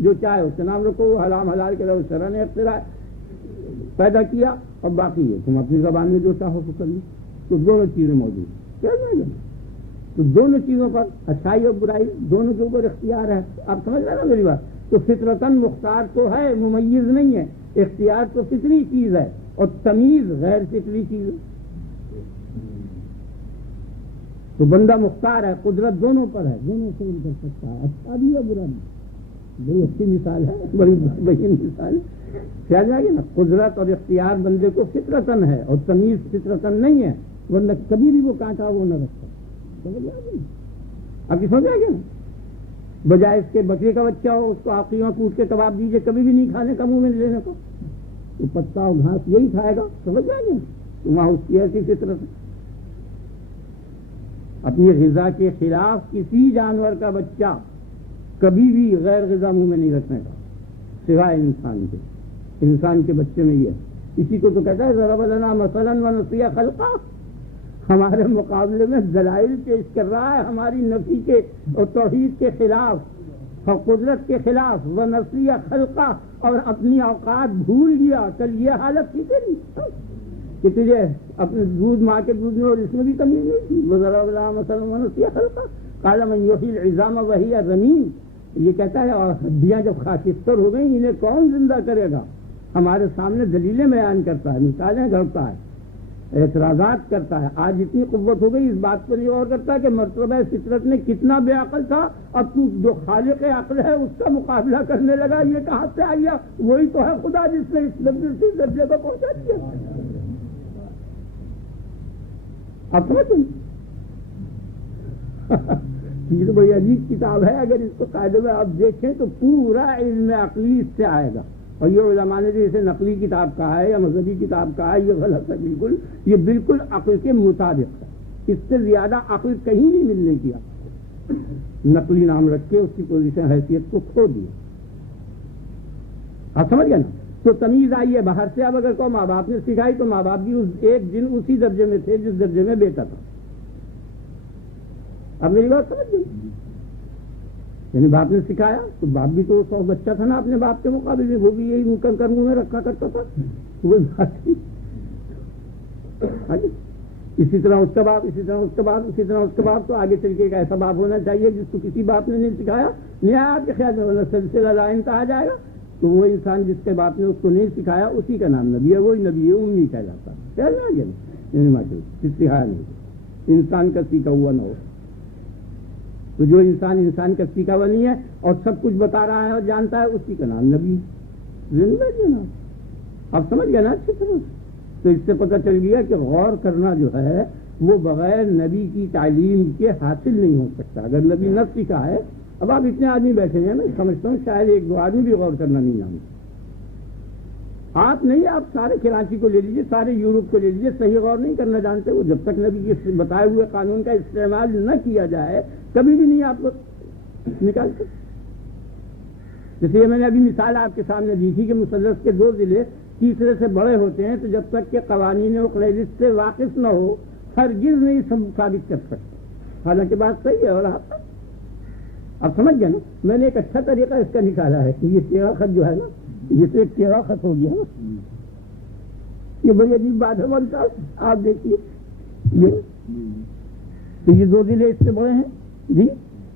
جو چاہے اس کا نام رکھو, وہ حرام حلال کے علاوہ شرع نے اختراع پیدا کیا, اور باقی ہے تم اپنی زبان میں جو چاہو تو کر لو. تو دونوں چیزیں موجود ہیں. کیا جائے گا؟ تو دونوں چیزوں پر اچھائی اور برائی دونوں کے اوپر اختیار ہے. آپ سمجھ رہے نا میری بات؟ تو فطرتاً مختار تو ہے، ممیز نہیں ہے. اختیار تو فطری چیز ہے اور تمیز غیر فطری چیز ہے. تو بندہ مختار ہے، قدرت دونوں پر ہے، دونوں سے کر سکتا ہے، اچھا بھی اور برا بھی. بڑی اچھی مثال ہے، بڑی بہین مثال ہے. کیا جائے گی نا، قدرت اور اختیار بندے کو فطرتاً ہے اور تمیز فطرتاً نہیں ہے، ورنہ کبھی بھی وہ کانٹا وہ نہ رکھتا. سمجھ آئے گی نا؟ اب سمجھ آئے گی نا؟ بجائے اس کے بکری کا بچہ ہو، اس کو آخریوں کوٹ کے کباب دیجیے، کبھی بھی نہیں کھانے کا، منہ میں لینے کو، تو پتا اور گھاس یہی کھائے گا. سمجھ آئے گی نا؟ تو وہاں اس کی ایسی فطرت ہے. اپنی غذا کے خلاف کسی جانور کا بچہ کبھی بھی غیر غذا منہ میں نہیں رکھنے کا، سوائے انسان کے. انسان کے بچے میں یہ ہے. اسی کو تو کہتا ہے ضرب لنا مثلا ونسی خلقہ. ہمارے مقابلے میں دلائل پیش کر رہا ہے ہماری نفی کے اور توحید کے خلاف اور قدرت کے خلاف. ونسی خلقہ، اور اپنی اوقات بھول گیا. کل یہ حالت تھی تیری کہ تجھے اپنے دودھ ماں کے دودھ میں اور اس میں بھی کمی نہیں تھی. ضرب لنا مثلا ونسی خلقہ قال من یحیی العظام وہی رمیم. یہ کہتا ہے اور ہڈیاں جب خاکستر ہو گئیں انہیں کون زندہ کرے گا؟ ہمارے سامنے دلیلیں بیان کرتا ہے، مثالیں گھڑتا ہے، اعتراضات کرتا ہے. آج اتنی قوت ہو گئی اس بات پر یہ غور کرتا ہے کہ مرتبہ فطرت میں کتنا بے عقل تھا، اب تو جو خالق عقل ہے اس کا مقابلہ کرنے لگا. یہ کہاں سے آ گیا؟ وہی تو ہے خدا جس نے اس درجے کو پہنچا دیا. اب سمجھ یہ تو بڑی عجیب کتاب ہے. اگر اس کو قاعدے میں آپ دیکھیں تو پورا علم عقلی اس سے آئے گا. اور یہ علماء نے جیسے نقلی کتاب کہا ہے یا مذہبی کتاب کہا ہے، یہ غلط ہے بالکل. یہ بالکل عقل کے مطابق ہے. اس سے زیادہ عقل کہیں نہیں ملنے کی. نقلی نام رکھ کے اس کی پوزیشن حیثیت کو کھو دیا. آپ سمجھ گئے نا؟ تو تمیز آئی ہے باہر سے. اب اگر کو ماں باپ نے سکھائی تو ماں باپ بھی ایک دن اسی درجے میں تھے جس درجے میں بیٹا تھا. اب میری بات سمجھ گئی؟ یعنی باپ نے سکھایا تو باپ بھی تو 100 بچہ تھا نا اپنے باپ کے مقابلے میں، وہ بھی یہی منہ کر منہ میں رکھا کرتا تھا. وہ بات تھی. اسی طرح اس کا باپ، اسی طرح اس کا باپ، اسی طرح اس کا باپ. تو آگے چل کے ایک ایسا باپ ہونا چاہیے جس کو کسی باپ نے نہیں سکھایا. نہیں آیا آپ کے خیال میں سلسلہ لا انتہا جائے گا. تو وہ انسان جس کے باپ نے اس کو نہیں سکھایا اسی کا نام نبی ہے. وہی نبی ہے، امی کہلاتا ہے. سکھایا نہیں، انسان کا سیکھا ہوا نہ ہو. تو جو انسان کا سیکھا ہوا نہیں ہے اور سب کچھ بتا رہا ہے اور جانتا ہے، اسی کا نام نبی. اب سمجھ گیا نا اچھی طرح؟ تو اس سے پتہ چل گیا کہ غور کرنا جو ہے وہ بغیر نبی کی تعلیم کے حاصل نہیں ہو سکتا. اگر نبی نہ سیکھا ہے، اب آپ اتنے آدمی بیٹھے ہیں، میں سمجھتا ہوں شاید 1-2 آدمی بھی غور کرنا نہیں جانتے. آپ نہیں، آپ سارے کراچی کو لے لیجیے، سارے یورپ کو لے لیجیے، صحیح غور نہیں کرنا جانتے. وہ جب تک نبی کے بتائے ہوئے قانون کا استعمال نہ کیا جائے کبھی بھی نہیں آپ کو نکال سکتے. جیسے یہ میں نے ابھی مثال آپ کے سامنے دی تھی کہ مثلث کے 2 ضلع تیسرے سے بڑے ہوتے ہیں، تو جب تک کہ قوانین اقلیدس سے واقف نہ ہو ہرگز نہیں ثابت کر سکتے. حالانکہ بات صحیح ہے. اور آپ سمجھ گئے نا؟ میں نے ایک اچھا طریقہ اس کا نکالا ہے کہ یہ 13 خط جو ہے نا، یہ تو ایک 13 خط ہو گیا نا. یہ بڑی عجیب بات ہے ہمارے ساتھ. آپ دیکھیے تو یہ 2 ضلع اس سے بڑے ہیں جی.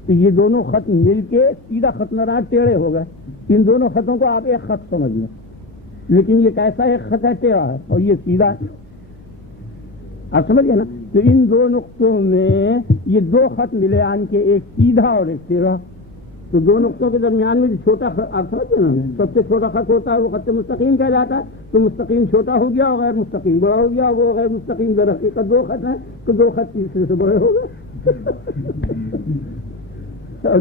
تو یہ دونوں خط مل کے سیدھا خط نہ رہا، ٹیڑھے ہو گئے. ان دونوں خطوں کو آپ ایک خط سمجھ لیں، لیکن یہ کیسا ایک خط ہے؟ ٹیڑھا ہے اور یہ سیدھا ہے. آپ سمجھ گئے نا؟ تو ان 2 نقطوں میں یہ 2 خط ملے آن کے، ایک سیدھا اور ایک ٹیڑھا. تو 2 نقطوں کے درمیان میں جو چھوٹا خط، آپ سمجھ گئے نا، سب سے چھوٹا خط ہوتا ہے وہ خط مستقیم کہلاتا ہے. تو مستقیم چھوٹا ہو گیا اور غیر مستقیم بڑا ہو گیا. وہ غیر مستقیم در حقیقت 2 خط ہیں، تو 2 خط تیسرے سے بڑے ہو گئے.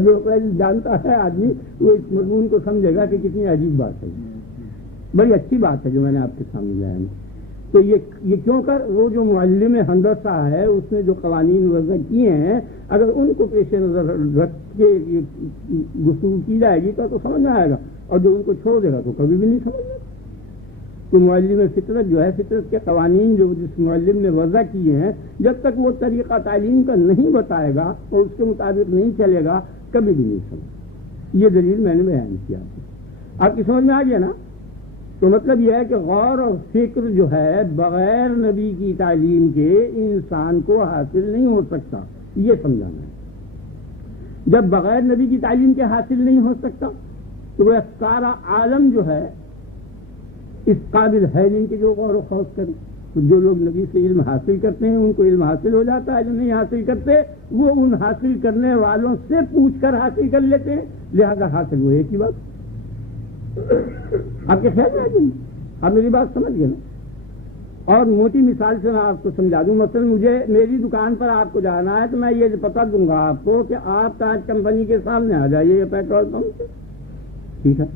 جو جانتا ہے آدمی وہ اس مضمون کو سمجھے گا کہ کتنی عجیب بات ہے. بڑی اچھی بات ہے جو میں نے آپ کے سامنے لایا. تو یہ کیوں کر وہ جو معلم ہندسہ ہے اس نے جو قوانین وضع کیے ہیں، اگر ان کو پیش نظر رکھ کے گفتگو کی جائے گی تو سمجھ میں آئے گا، اور جو ان کو چھوڑ دے گا تو کبھی بھی نہیں سمجھ گا. تو معلم فطرت جو ہے، فطرت کے قوانین جو جس معلم نے وضع کیے ہیں، جب تک وہ طریقہ تعلیم کا نہیں بتائے گا اور اس کے مطابق نہیں چلے گا کبھی بھی نہیں سمجھ. یہ دلیل میں نے بیان کیا. آپ کی سمجھ میں آ گیا نا؟ تو مطلب یہ ہے کہ غور اور فکر جو ہے بغیر نبی کی تعلیم کے انسان کو حاصل نہیں ہو سکتا، یہ سمجھانا ہے۔ جب بغیر نبی کی تعلیم کے حاصل نہیں ہو سکتا تو وہ سارا عالم جو ہے اس قابل ہے نہیں کہ جو غور و خوض کرے۔ تو جو لوگ نبی سے علم حاصل کرتے ہیں ان کو علم حاصل ہو جاتا ہے، جو نہیں حاصل کرتے وہ ان حاصل کرنے والوں سے پوچھ کر حاصل کر لیتے ہیں، لہذا حاصل وہ ایک ہی بات۔ آپ کے خیال میں آئی؟ آپ میری بات سمجھ گئے نا؟ اور موٹی مثال سے میں آپ کو سمجھا دوں، مثلا مجھے میری دکان پر آپ کو جانا ہے تو میں یہ پتہ دوں گا آپ کو کہ آپ تاج کمپنی کے سامنے آ جائیے یہ پیٹرول پمپ سے، ٹھیک ہے؟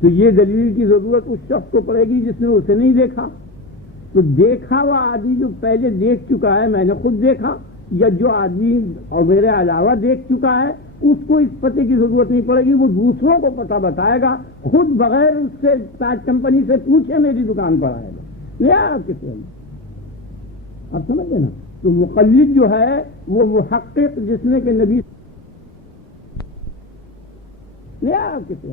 تو یہ دلیل کی ضرورت اس شخص کو پڑے گی جس نے اسے نہیں دیکھا۔ تو دیکھا ہوا آدمی جو پہلے دیکھ چکا ہے، میں نے خود دیکھا، یا جو آدمی اور میرے علاوہ دیکھ چکا ہے، اس کو اس پتے کی ضرورت نہیں پڑے گی، وہ دوسروں کو پتہ بتائے گا، خود بغیر اس سے تاج کمپنی سے پوچھے میری دکان پر آئے گا۔ نہیں آپ کس آپ سمجھ گئے نا؟ تو مقلد جو ہے وہ محقق جس نے کہ نبی نہیں آپ کس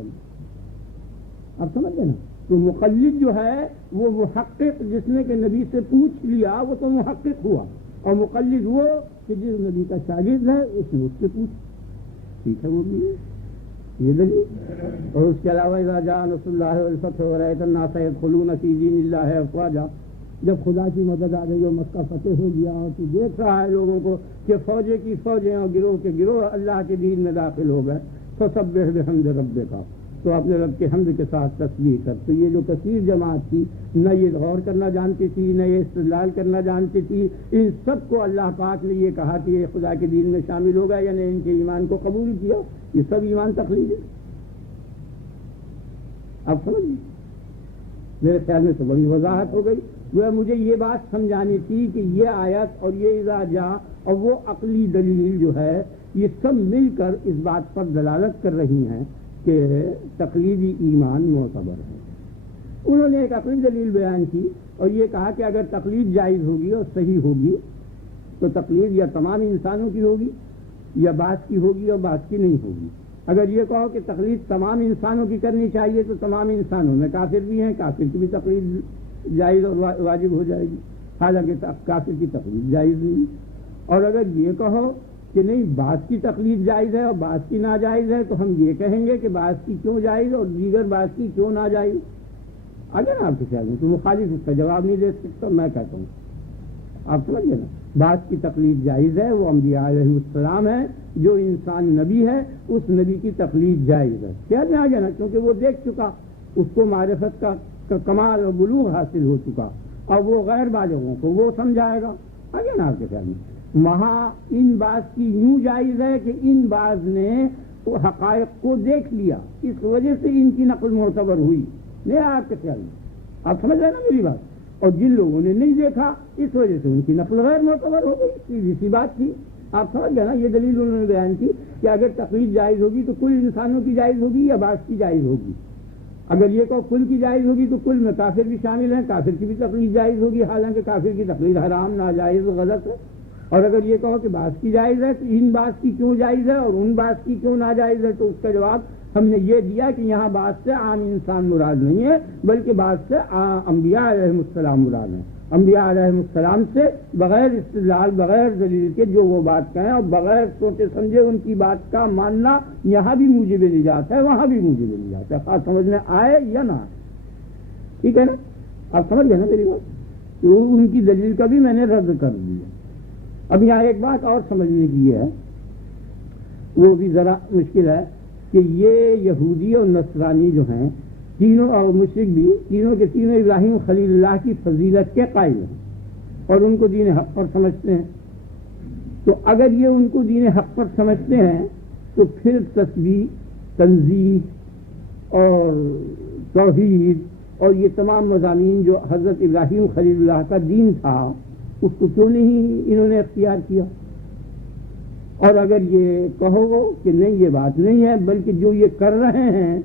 آپ سمجھ گئے نا؟ تو مقلد جو ہے وہ محقق جس نے کہ نبی سے پوچھ لیا وہ تو محقق ہوا، اور مقلد وہ کہ جس نبی کا شاگرد ہے اس نے اس سے پوچھ، ٹھیک ہے؟ وہ بھی ہے یہ دلیل۔ اور اس کے علاوہ اذا جاء نصر اللہ والفتح ورأيت الناس يدخلون في دين الله افواجا، جب خدا کی مدد آ گئی اور مکہ فتح ہو گیا اور تو دیکھ رہا ہے لوگوں کو کہ فوجیں کی فوجیں اور گروہ کے گروہ اللہ کے دین میں داخل ہو گئے، فسبح بحمد ربک، تو اپنے رب کے حمد کے ساتھ تسبیح کر۔ تو یہ جو کثیر جماعت تھی نہ یہ غور کرنا جانتی تھی نہ یہ استدلال کرنا جانتی تھی، ان سب کو اللہ پاک نے یہ کہا کہ یہ خدا کے دین میں شامل ہوگا یا نے ان کے ایمان کو قبول کیا، یہ سب ایمان تخلیق ہے۔ اب سمجھیے میرے خیال میں تو بڑی وضاحت ہو گئی۔ وہ مجھے یہ بات سمجھانی تھی کہ یہ آیت اور یہ اذا جاء اور وہ عقلی دلیل جو ہے یہ سب مل کر اس بات پر دلالت کر رہی ہیں کہ تقلیدی ایمان معتبر ہے۔ انہوں نے ایک عقلی دلیل بیان کی اور یہ کہا کہ اگر تقلید جائز ہوگی اور صحیح ہوگی تو تقلید یا تمام انسانوں کی ہوگی یا بعض کی ہوگی اور بعض کی نہیں ہوگی۔ اگر یہ کہو کہ تقلید تمام انسانوں کی کرنی چاہیے تو تمام انسانوں میں کافر بھی ہیں، کافر کی بھی تقلید جائز اور واجب ہو جائے گی، حالانکہ کافر کی تقلید جائز نہیں۔ اور اگر یہ کہو کہ نہیں بعض کی تقلید جائز ہے اور بعض کی ناجائز ہے تو ہم یہ کہیں گے کہ بعض کی کیوں جائز اور دیگر بعض کی کیوں ناجائز۔ اگر آپ کے خیال میں تو مخالف اس کا جواب نہیں دے سکتا، میں کہتا ہوں آپ سمجھ گئے نا؟ بعض کی تقلید جائز ہے، وہ انبیاء علیہ السلام ہے، جو انسان نبی ہے اس نبی کی تقلید جائز ہے، خیال میں آ گیا نا؟ کیونکہ وہ دیکھ چکا، اس کو معرفت کا کمال اور بلوغ حاصل ہو چکا، اور وہ غیر بالغوں کو وہ سمجھائے گا۔ آگے نا آپ کے خیال میں وہاں ان بعض کی یوں جائز ہے کہ ان بعض نے تو حقائق کو دیکھ لیا، اس وجہ سے ان کی نقل معتبر ہوئی، نہیں آپ کے خیال میں؟ آپ سمجھ رہے نا میری بات؟ اور جن لوگوں نے نہیں دیکھا اس وجہ سے ان کی نقل غیر معتبر ہو گئی، سیدھی سی بات تھی۔ آپ سمجھ گئے نا؟ یہ دلیل انہوں نے بیان کی کہ اگر تقلید جائز ہوگی تو کل انسانوں کی جائز ہوگی یا بعض کی جائز ہوگی۔ اگر یہ کہو کل کی جائز ہوگی تو کل میں کافر بھی شامل ہیں، کافر کی بھی تقلید جائز ہوگی، حالانکہ کافر کی تقلید حرام ناجائز غلط ہے۔ اور اگر یہ کہو کہ بعض کی جائز ہے تو ان بعض کی کیوں جائز ہے اور ان بعض کی کیوں ناجائز ہے، تو اس کا جواب ہم نے یہ دیا کہ یہاں بعض سے عام انسان مراد نہیں ہے بلکہ بعض سے انبیاء علیہ السلام مراد ہیں۔ انبیاء علیہ السلام سے بغیر استدلال بغیر دلیل کے جو وہ بات کہیں اور بغیر سوچے سمجھے ان کی بات کا ماننا یہاں بھی موجب نجات ہے وہاں بھی موجب نجات ہے، خاص سمجھ میں آئے یا نہ آئے، ٹھیک ہے نا؟ آپ سمجھ گئے نا میری بات؟ تو ان کی دلیل کا بھی میں نے رد کر دیا۔ اب یہاں ایک بات اور سمجھنے کی ہے، وہ بھی ذرا مشکل ہے کہ یہ یہودی اور نصرانی جو ہیں تینوں اور مشرک بھی تینوں کے تینوں ابراہیم خلیل اللہ کی فضیلت کے قائل ہیں اور ان کو دین حق پر سمجھتے ہیں۔ تو اگر یہ ان کو دین حق پر سمجھتے ہیں تو پھر تسبیح، تنزیہ اور توحید اور یہ تمام مضامین جو حضرت ابراہیم خلیل اللہ کا دین تھا اس کو کیوں نہیں انہوں نے اختیار کیا؟ اور اگر یہ کہو کہ نہیں یہ بات نہیں ہے بلکہ جو یہ کر رہے ہیں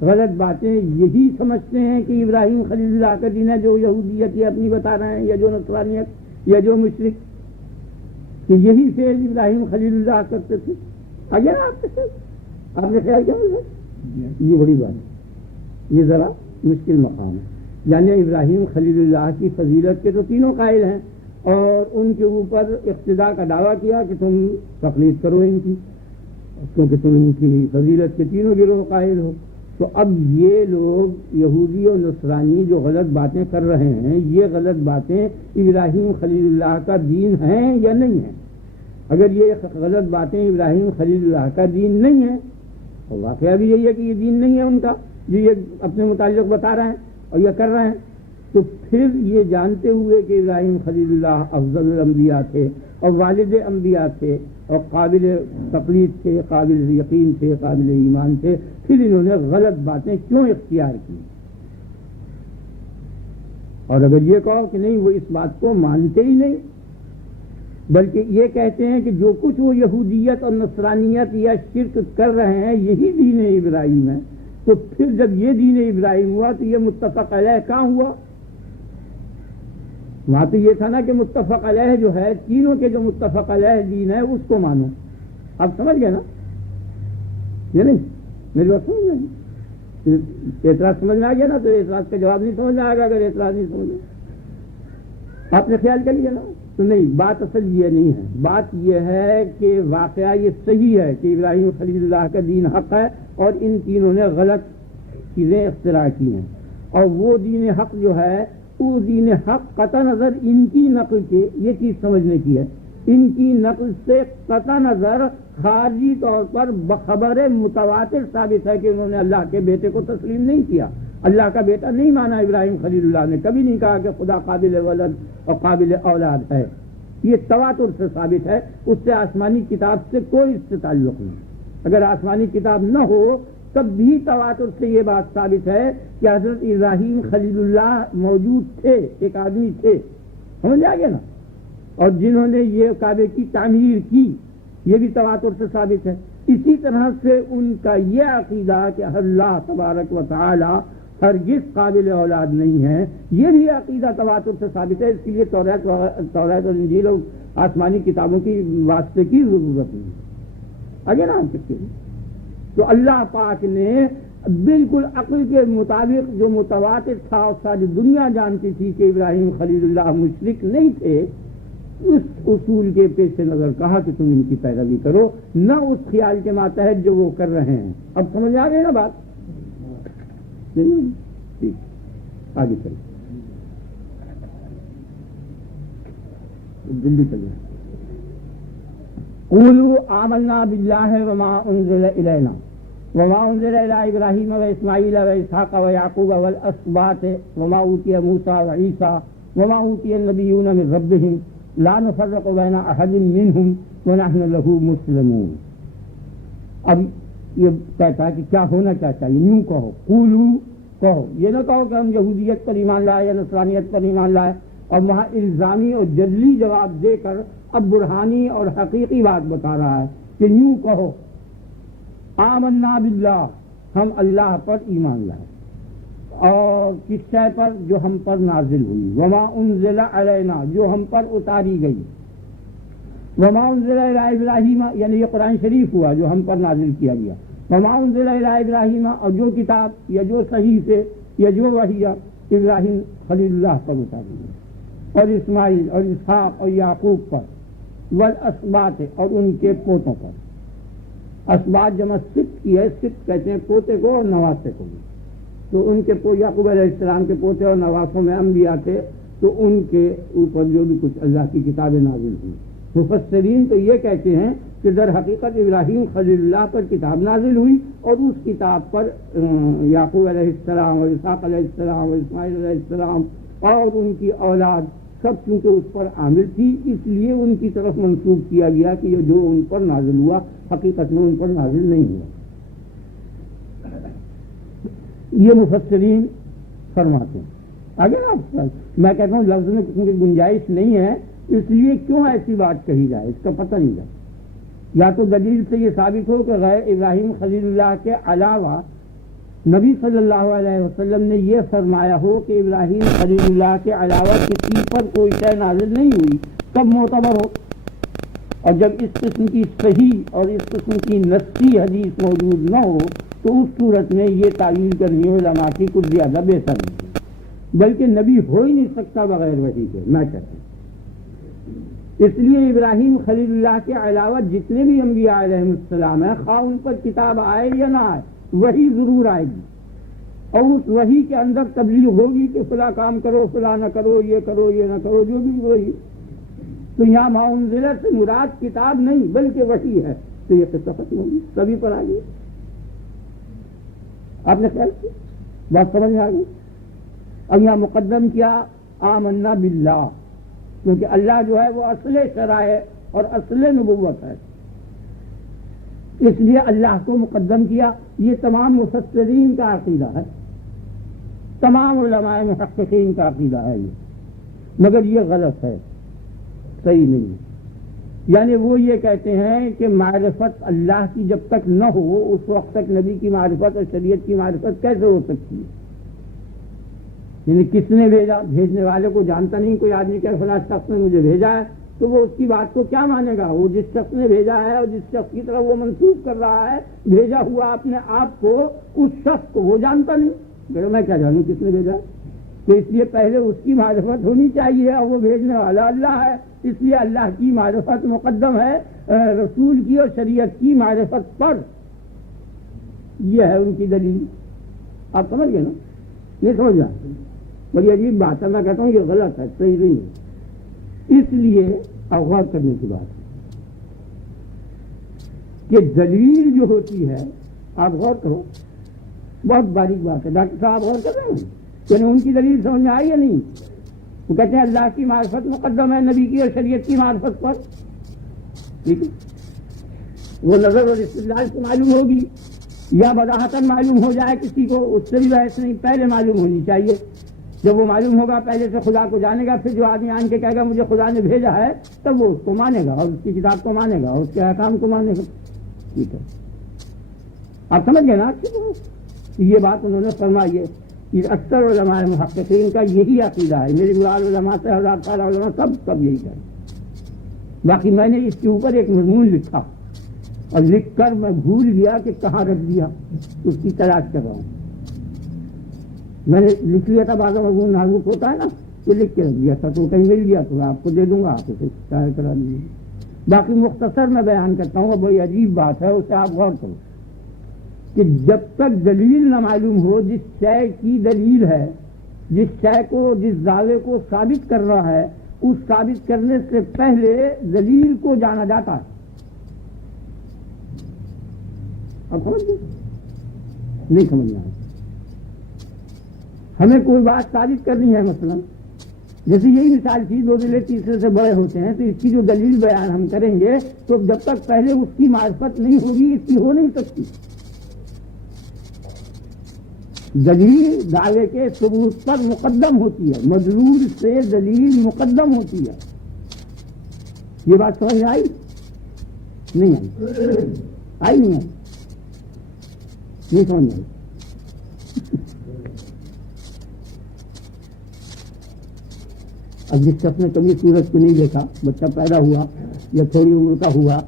غلط باتیں یہی سمجھتے ہیں کہ ابراہیم خلیل اللہ کا دین ہے، جو یہودیت یہ اپنی بتا رہے ہیں یا جو نصرانیت یا جو مشرک، کہ یہی فعل ابراہیم خلیل اللہ کرتے تھے۔ اگر آپ نے خیال کیا یہ بڑی بات ہے، یہ ذرا مشکل مقام ہے. یعنی ابراہیم خلیل اللہ کی فضیلت کے تو تینوں قائل ہیں اور ان کے اوپر اقتداء کا دعویٰ کیا کہ تم تقلید کرو ان کی، کیونکہ تم ان کی فضیلت کے تینوں گروہ قائل ہو. تو اب یہ لوگ یہودی اور نصرانی جو غلط باتیں کر رہے ہیں، یہ غلط باتیں ابراہیم خلیل اللہ کا دین ہیں یا نہیں ہیں؟ اگر یہ غلط باتیں ابراہیم خلیل اللہ کا دین نہیں ہیں، اور واقعہ بھی یہی ہے کہ یہ دین نہیں ہے ان کا جو یہ اپنے متعلق بتا رہے ہیں اور یہ کر رہے ہیں، تو پھر یہ جانتے ہوئے کہ ابراہیم خلیل اللہ افضل الانبیاء تھے اور والد انبیاء تھے اور قابل تقلید تھے، قابل یقین تھے، قابل ایمان تھے، پھر انہوں نے غلط باتیں کیوں اختیار کی؟ اور اگر یہ کہو کہ نہیں وہ اس بات کو مانتے ہی نہیں، بلکہ یہ کہتے ہیں کہ جو کچھ وہ یہودیت اور نصرانیت یا شرک کر رہے ہیں یہی دین ابراہیم ہے، تو پھر جب یہ دین ابراہیم ہوا تو یہ متفق علیہ کہاں ہوا؟ وہاں تو یہ تھا نا کہ متفق علیہ جو ہے، تینوں کے جو متفق علیہ دین ہے اس کو مانو. اب سمجھ گئے نا؟ یہ نہیں میری بات سمجھ گئے؟ اعتراض سمجھ میں آ گیا نا؟ تو اعتراض کا جواب نہیں سمجھ میں آئے گا اگر اعتراض نہیں سمجھ میں. آپ نے خیال کر لیا نا؟ تو نہیں، بات اصل یہ نہیں ہے. بات یہ ہے کہ واقعہ یہ صحیح ہے کہ ابراہیم خلیل اللہ کا دین حق ہے اور ان تینوں نے غلط چیزیں اختراع کی ہیں، اور وہ دین حق جو ہے وہ دین حق قطع نظر ان کی نقل کے، یہ چیز سمجھنے کی ہے، ان کی نقل سے قطع نظر خارجی طور پر بخبر متواتر ثابت ہے کہ انہوں نے اللہ کے بیٹے کو تسلیم نہیں کیا، اللہ کا بیٹا نہیں مانا. ابراہیم خلیل اللہ نے کبھی نہیں کہا کہ خدا قابل ولد اور قابل اولاد ہے. یہ تواتر سے ثابت ہے، اس سے آسمانی کتاب سے کوئی اس سے تعلق نہیں. اگر آسمانی کتاب نہ ہو تب بھی تواتر سے یہ بات ثابت ہے کہ حضرت ابراہیم خلیل اللہ موجود تھے، ایک آدمی تھے، سمجھ آ گیا نا؟ اور جنہوں نے یہ کعبے کی تعمیر کی یہ بھی تواتر سے ثابت ہے. اسی طرح سے ان کا یہ عقیدہ کہ اللہ تبارک و تعالی ہرگز قابل اولاد نہیں ہے، یہ بھی عقیدہ تواتر سے ثابت ہے. اس کے لیے توریت اور انجیل اور آسمانی کتابوں کی واسطے کی ضرورت نہیں. آگے نا تو اللہ پاک نے بالکل عقل کے مطابق جو متواتر تھا اور ساری دنیا جانتی تھی کہ ابراہیم خلیل اللہ مشرک نہیں تھے، اس اصول کے پیش نظر کہا کہ تم ان کی پیروی کرو، نہ اس خیال کے ماتحت جو وہ کر رہے ہیں. اب سمجھ آ گئی نا بات؟ ٹھیک، آگے چلیں، جلدی چلیں. قولوا آمنا باللہ وما انزل الینا وما انزل الی ابراہیم واسماعیل واسحاق ویعقوب والاسباط وما اوتی موسیٰ وعیسیٰ وما اوتی النبیون من ربہم لا نفرق بین احد منہم ونحن لہ مسلمون. اب یہ کہتا ہے کہ کیا ہونا کیا چاہیے؟ یوں کہو، قولو کہو، یہ نہ کہو کہ ہم یہودیت پر ایمان لائے یا نصرانیت پر ایمان لائے اور وہاں الزامی اور جدلی جواب دے کر اب برہانی اور حقیقی بات بتا رہا ہے کہ یوں کہو آمنا باللہ، ہم اللہ پر ایمان لائے اور کس شے پر؟ جو ہم پر نازل ہوئی، وما انزل علینا، جو ہم پر اتاری گئی، وما انزل الی ابراہیم، یعنی یہ قرآن شریف ہوا جو ہم پر نازل کیا گیا، وما انزل الی ابراہیم، اور جو کتاب یا جو صحیفے یا جو وحی ابراہیم خلیل اللہ پر اتاری گئی، اور اسماعیل اور اسحاق اور یعقوب پر، والاسباط، اور ان کے پوتوں پر. اسباط جمع سبط کی ہے، سبط کہتے ہیں پوتے کو اور نواسے کو بھی. تو ان کے یعقوب علیہ السلام کے پوتے اور نواسوں میں انبیاء تھے، تو ان کے اوپر جو بھی کچھ اللہ کی کتابیں نازل ہوئی. مفسرین تو یہ کہتے ہیں کہ در حقیقت ابراہیم خلیل اللہ پر کتاب نازل ہوئی اور اس کتاب پر یعقوب علیہ السلام اور اسحاق علیہ السلام اور اسماعیل علیہ السلام اور ان کی اولاد سب چونکہ اس پر عامل تھی، اس لیے ان کی طرف منسوب کیا گیا کہ یہ جو ان پر نازل ہوا حقیقت میں ان پر نازل نہیں ہوا. یہ مفسرین فرماتے ہیں. آگے نا میں کہتا ہوں لفظ میں کیونکہ گنجائش نہیں ہے، اس لیے کیوں ایسی بات کہی جائے، اس کا پتہ نہیں جائے. یا تو دلیل سے یہ ثابت ہو کہ غیر ابراہیم خلیل اللہ کے علاوہ نبی صلی اللہ علیہ وسلم نے یہ فرمایا ہو کہ ابراہیم خلیل اللہ کے علاوہ کسی پر کوئی شے نازل نہیں ہوئی، تب معتبر ہو. اور جب اس قسم کی صحیح اور اس قسم کی نصی حدیث موجود نہ ہو تو اس صورت میں یہ تعویل کرنی ہے علماء کی کچھ زیادہ بہتر نہیں، بلکہ نبی ہو ہی نہیں سکتا بغیر وحی کے، میں کہتا ہوں۔ اس لیے ابراہیم خلیل اللہ کے علاوہ جتنے بھی انبیاء علیہ السلام ہیں، خواہ ان پر کتاب آئے یا نہ آئے، وحی ضرور آئے گی، اور اس وحی کے اندر تبلیغ ہوگی کہ فلاں کام کرو، فلاں نہ کرو، یہ کرو، یہ نہ کرو، جو بھی وحی۔ تو یہاں ما انزل سے مراد کتاب نہیں بلکہ وحی ہے، تو یہ قصہ ختم ہوگی، سبھی پر آ گئی۔ آپ نے خیال کی بات سمجھ میں آ گئی؟ اب یہاں مقدم کیا آمنا باللہ، کیونکہ اللہ جو ہے وہ اصل شرع ہے اور اصل نبوت ہے، اس لیے اللہ کو مقدم کیا۔ یہ تمام مفسرین کا عقیدہ ہے، تمام علماء محققین کا عقیدہ ہے یہ، مگر یہ غلط ہے، صحیح نہیں ہے۔ یعنی وہ یہ کہتے ہیں کہ معرفت اللہ کی جب تک نہ ہو اس وقت تک نبی کی معرفت اور شریعت کی معرفت کیسے ہو سکتی ہے؟ یعنی کس نے بھیجا؟ بھیجنے والے کو جانتا نہیں، کوئی آدمی کہ فلاں شخص نے مجھے بھیجا ہے، تو وہ اس کی بات کو کیا مانے گا؟ وہ جس شخص نے بھیجا ہے اور جس شخص کی طرف وہ منسوخ کر رہا ہے بھیجا ہوا اپنے آپ کو، اس شخص کو وہ جانتا نہیں، میں کیا جانوں کس نے بھیجا؟ تو اس لیے پہلے اس کی معرفت ہونی چاہیے، اور وہ بھیجنے والا اللہ ہے، اس لیے اللہ کی معرفت مقدم ہے رسول کی اور شریعت کی معرفت پر۔ یہ ہے ان کی دلیل۔ آپ سمجھ گئے نا؟ یہ سمجھ جائیں، بڑی عجیب بات ہے، میں کہتا ہوں یہ غلط ہے، صحیح نہیں ہے۔ اس لیے اب غور کرنے کی بات ہے کہ دلیل جو ہوتی ہے، آپ غور کرو، بہت باریک بات ہے، ڈاکٹر صاحب غور کر رہے ہیں، یعنی ان کی دلیل سمجھ میں آئی یا نہیں؟ وہ کہتے ہیں اللہ کی معرفت مقدم ہے نبی کی اور شریعت کی معرفت پر، ٹھیک ہے؟ وہ نظر اور استدلال سے معلوم ہوگی یا بداہتاً معلوم ہو جائے کسی کو، اس سے بھی بحث نہیں، پہلے معلوم ہونی چاہیے۔ جب وہ معلوم ہوگا پہلے سے خدا کو جانے گا، پھر جو آدمی آن کے کہے گا مجھے خدا نے بھیجا ہے، تب وہ اس کو مانے گا اور اس کی کتاب کو مانے گا اور اس کے احکام کو مانے گا، ٹھیک ہے؟ آپ سمجھ گئے نا؟ یہ بات انہوں نے فرمائی ہے۔ اکثر علماء محققین کا یہی عقیدہ ہے، میری مراد علماء سے ہزار سارا علماء سب یہی کہیں۔ باقی میں نے اس کے اوپر ایک مضمون لکھا اور لکھ کر میں بھول گیا کہ کہاں رکھ دیا، اس کی تلاش کر رہا ہوں۔ میں نے لکھ لیا تھا، بعض مضمون نازک ہوتا ہے نا، تو لکھ کے رکھ دیا تھا، تو کہیں مل گیا تو میں آپ کو دے دوں گا، آپ اسے شائع کرا دیجیے۔ باقی مختصر میں بیان کرتا ہوں، بڑی عجیب بات ہے، اسے آپ غور کرو کہ جب تک دلیل نہ معلوم ہو، جس شے کی دلیل ہے، جس شے کو، جس دعوے کو ثابت کر رہا ہے، اس ثابت کرنے سے پہلے دلیل کو جانا جاتا ہے۔ اب سمجھ گئے؟ نہیں سمجھنا ہے، ہمیں کوئی بات ثابت کرنی ہے، مثلا جیسے یہی مثال تھی، دو دلے تیسرے سے بڑے ہوتے ہیں، تو اس کی جو دلیل بیان ہم کریں گے تو جب تک پہلے اس کی معرفت نہیں ہوگی اس کی ہو نہیں سکتی۔ دلیل دعوے کے ثبوت پر مقدم ہوتی ہے، مدلول سے دلیل مقدم ہوتی ہے۔ یہ بات سمجھ آئی؟ نہیں آئی نہیں آئی؟ نہیں سمجھ آئی؟ اب جس شخص نے کبھی سورج کو نہیں دیکھا، بچہ پیدا ہوا یا تھوڑی عمر کا ہوا،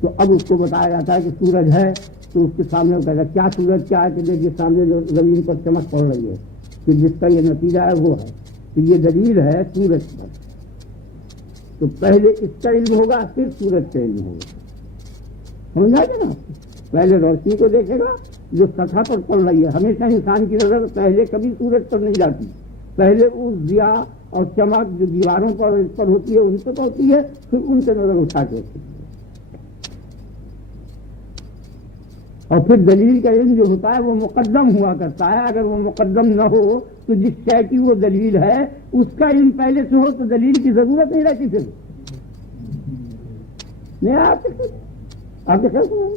تو اب اس کو بتایا جاتا ہے کہ سورج ہے، تو اس کے سامنے وہ کہتا ہے کیا سورج کیا ہے، کہ دیکھیے سامنے جو زمین پر چمک پڑ رہی ہے، کہ جس کا یہ نتیجہ ہے وہ ہے، تو یہ دلیل ہے سورج پر۔ تو پہلے اس کا علم ہوگا پھر سورج کا علم ہوگا، سمجھ آئے گا نا؟ پہلے روشنی کو دیکھے گا جو سطح پر پڑ رہی ہے، ہمیشہ انسان کی نظر پہلے کبھی سورج پر نہیں جاتی، پہلے اس ضیاء اور چمک جو دیواروں پر اس پر ہوتی ہے ان پر ہوتی ہے، پھر ان سے نظر اٹھا کے، اور پھر دلیل کا علم جو ہوتا ہے وہ مقدم ہوا کرتا ہے۔ اگر وہ مقدم نہ ہو تو جس شے کی وہ دلیل ہے اس کا علم پہلے سے ہو تو دلیل کی ضرورت نہیں رہتی، پھر نہیں آپ کے خیال سنیں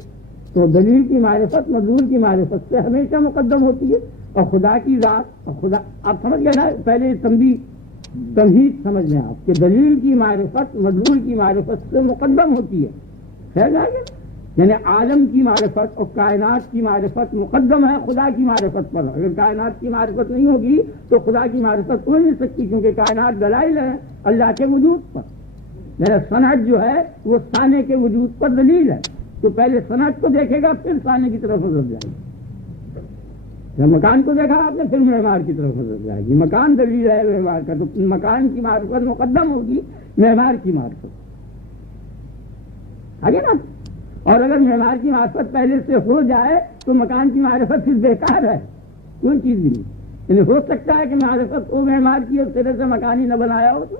تو دلیل کی معرفت مدلول کی معرفت سے ہمیشہ مقدم ہوتی ہے۔ اور خدا کی ذات اور خدا، آپ سمجھ گئے نا؟ پہلے تمہید سمجھ لیں آپ کہ دلیل کی معرفت مدلول کی معرفت سے مقدم ہوتی ہے، خیال آگے؟ یعنی عالم کی معرفت اور کائنات کی معرفت مقدم ہے خدا کی معرفت پر۔ اگر کائنات کی معرفت نہیں ہوگی تو خدا کی معرفت ہو نہیں سکتی، کیونکہ کائنات دلائل ہے اللہ کے وجود پر۔ یعنی صنعت جو ہے وہ صانع کے وجود پر دلیل ہے، تو پہلے صنعت کو دیکھے گا پھر صانع کی طرف نظر جائے گی۔ جب مکان کو دیکھا آپ نے پھر معمار کی طرف نظر جائے گی. مکان دلیل ہے معمار کا, تو مکان کی معرفت مقدم ہوگی معمار کی معرفت آگے نا. اور اگر معمار کی معرفت پہلے سے ہو جائے تو مکان کی معرفت پھر بیکار ہے, کوئی چیز بھی نہیں. یعنی ہو سکتا ہے کہ معرفت ہو معمار کی اور سرے سے مکان ہی نہ بنایا ہو تو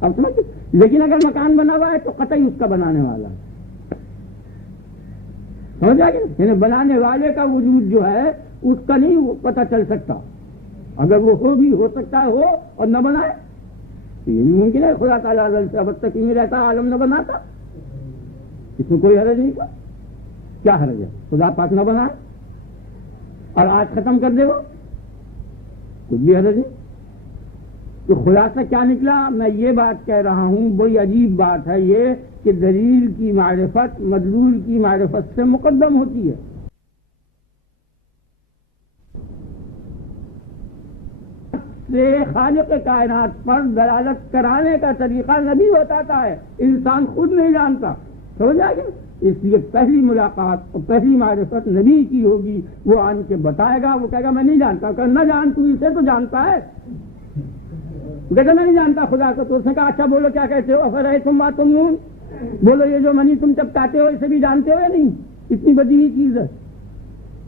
اب سمجھ. لیکن اگر مکان بنا ہوا ہے تو قطعی اس کا بنانے والا ہے, سمجھ آ گیا. یعنی بنانے والے کا وجود جو ہے اس کا نہیں پتہ چل سکتا. اگر وہ ہو بھی ہو سکتا ہے ہو اور نہ بنائے تو یہ بھی ممکن ہے. خدا تعالیٰ سے اب تک ہی رہتا عالم نہ بناتا, اس میں کوئی حرج نہیں تھا. کیا حرج ہے خدا پاک نہ بنائے اور آج ختم کر دے وہ, کچھ بھی حرج نہیں. تو خدا سے کیا نکلا, میں یہ بات کہہ رہا ہوں, بڑی عجیب بات ہے یہ کہ دلیل کی معرفت مدلول کی معرفت سے مقدم ہوتی ہے. سے خالق کائنات پر دلالت کرانے کا طریقہ نبی بتاتا ہے, انسان خود نہیں جانتا. سمجھ آ گیا. اس لیے پہلی ملاقات اور پہلی معرفت نبی کی ہوگی. وہ آن کے بتائے گا, وہ کہے گا میں نہیں جانتا. کہ نہ جان تو اسے تو جانتا ہے, کہتا میں نہیں جانتا خدا کو. تو اس نے کہا اچھا بولو کیا کہتے ہو, افرأیتم ما تمنون, بولو یہ جو منی تم چپکاتے ہو اسے بھی جانتے ہو یا نہیں, اتنی بدیہی چیز ہے.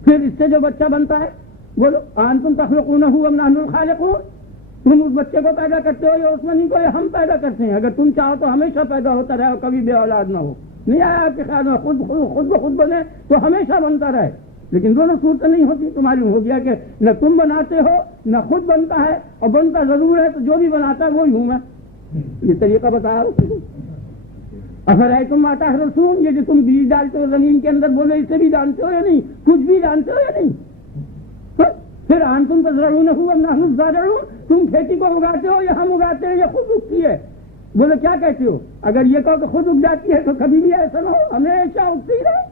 پھر اس سے جو بچہ بنتا ہے بولو انتم تخلقونہ ام نحن الخالقون, تم اس بچے کو پیدا کرتے ہو یا اس منی کو یا ہم پیدا کرتے ہیں. اگر تم چاہو تو ہمیشہ پیدا ہوتا رہے اور کبھی بے اولاد نہ ہو. نہیں آیا آپ کے خیال میں خود بخود بنے تو ہمیشہ بنتا رہے, لیکن دونوں صورتیں نہیں ہوتی. تو معلوم ہو گیا کہ نہ تم بناتے ہو نہ خود بنتا ہے, اور بنتا ضرور ہے تو جو بھی بناتا ہے وہی ہوں میں. یہ طریقہ بتایا. افرأیتم ما تحرثون, یہ جو تم بیج ڈالتے ہو زمین کے اندر, بولو اسے بھی جانتے ہو یا نہیں, کچھ بھی جانتے ہو یا نہیں. پھر انتم تزرعونہ ام نحن الزارعون, تم کھیتی کو اگاتے ہو یا ہم اگاتے ہیں یا خود اگتی ہے. بولو کیا کہتے ہو. اگر یہ کہو کہ خود اگ جاتی ہے تو کبھی بھی ایسا نہ ہو, ہمیشہ اگتی رہے.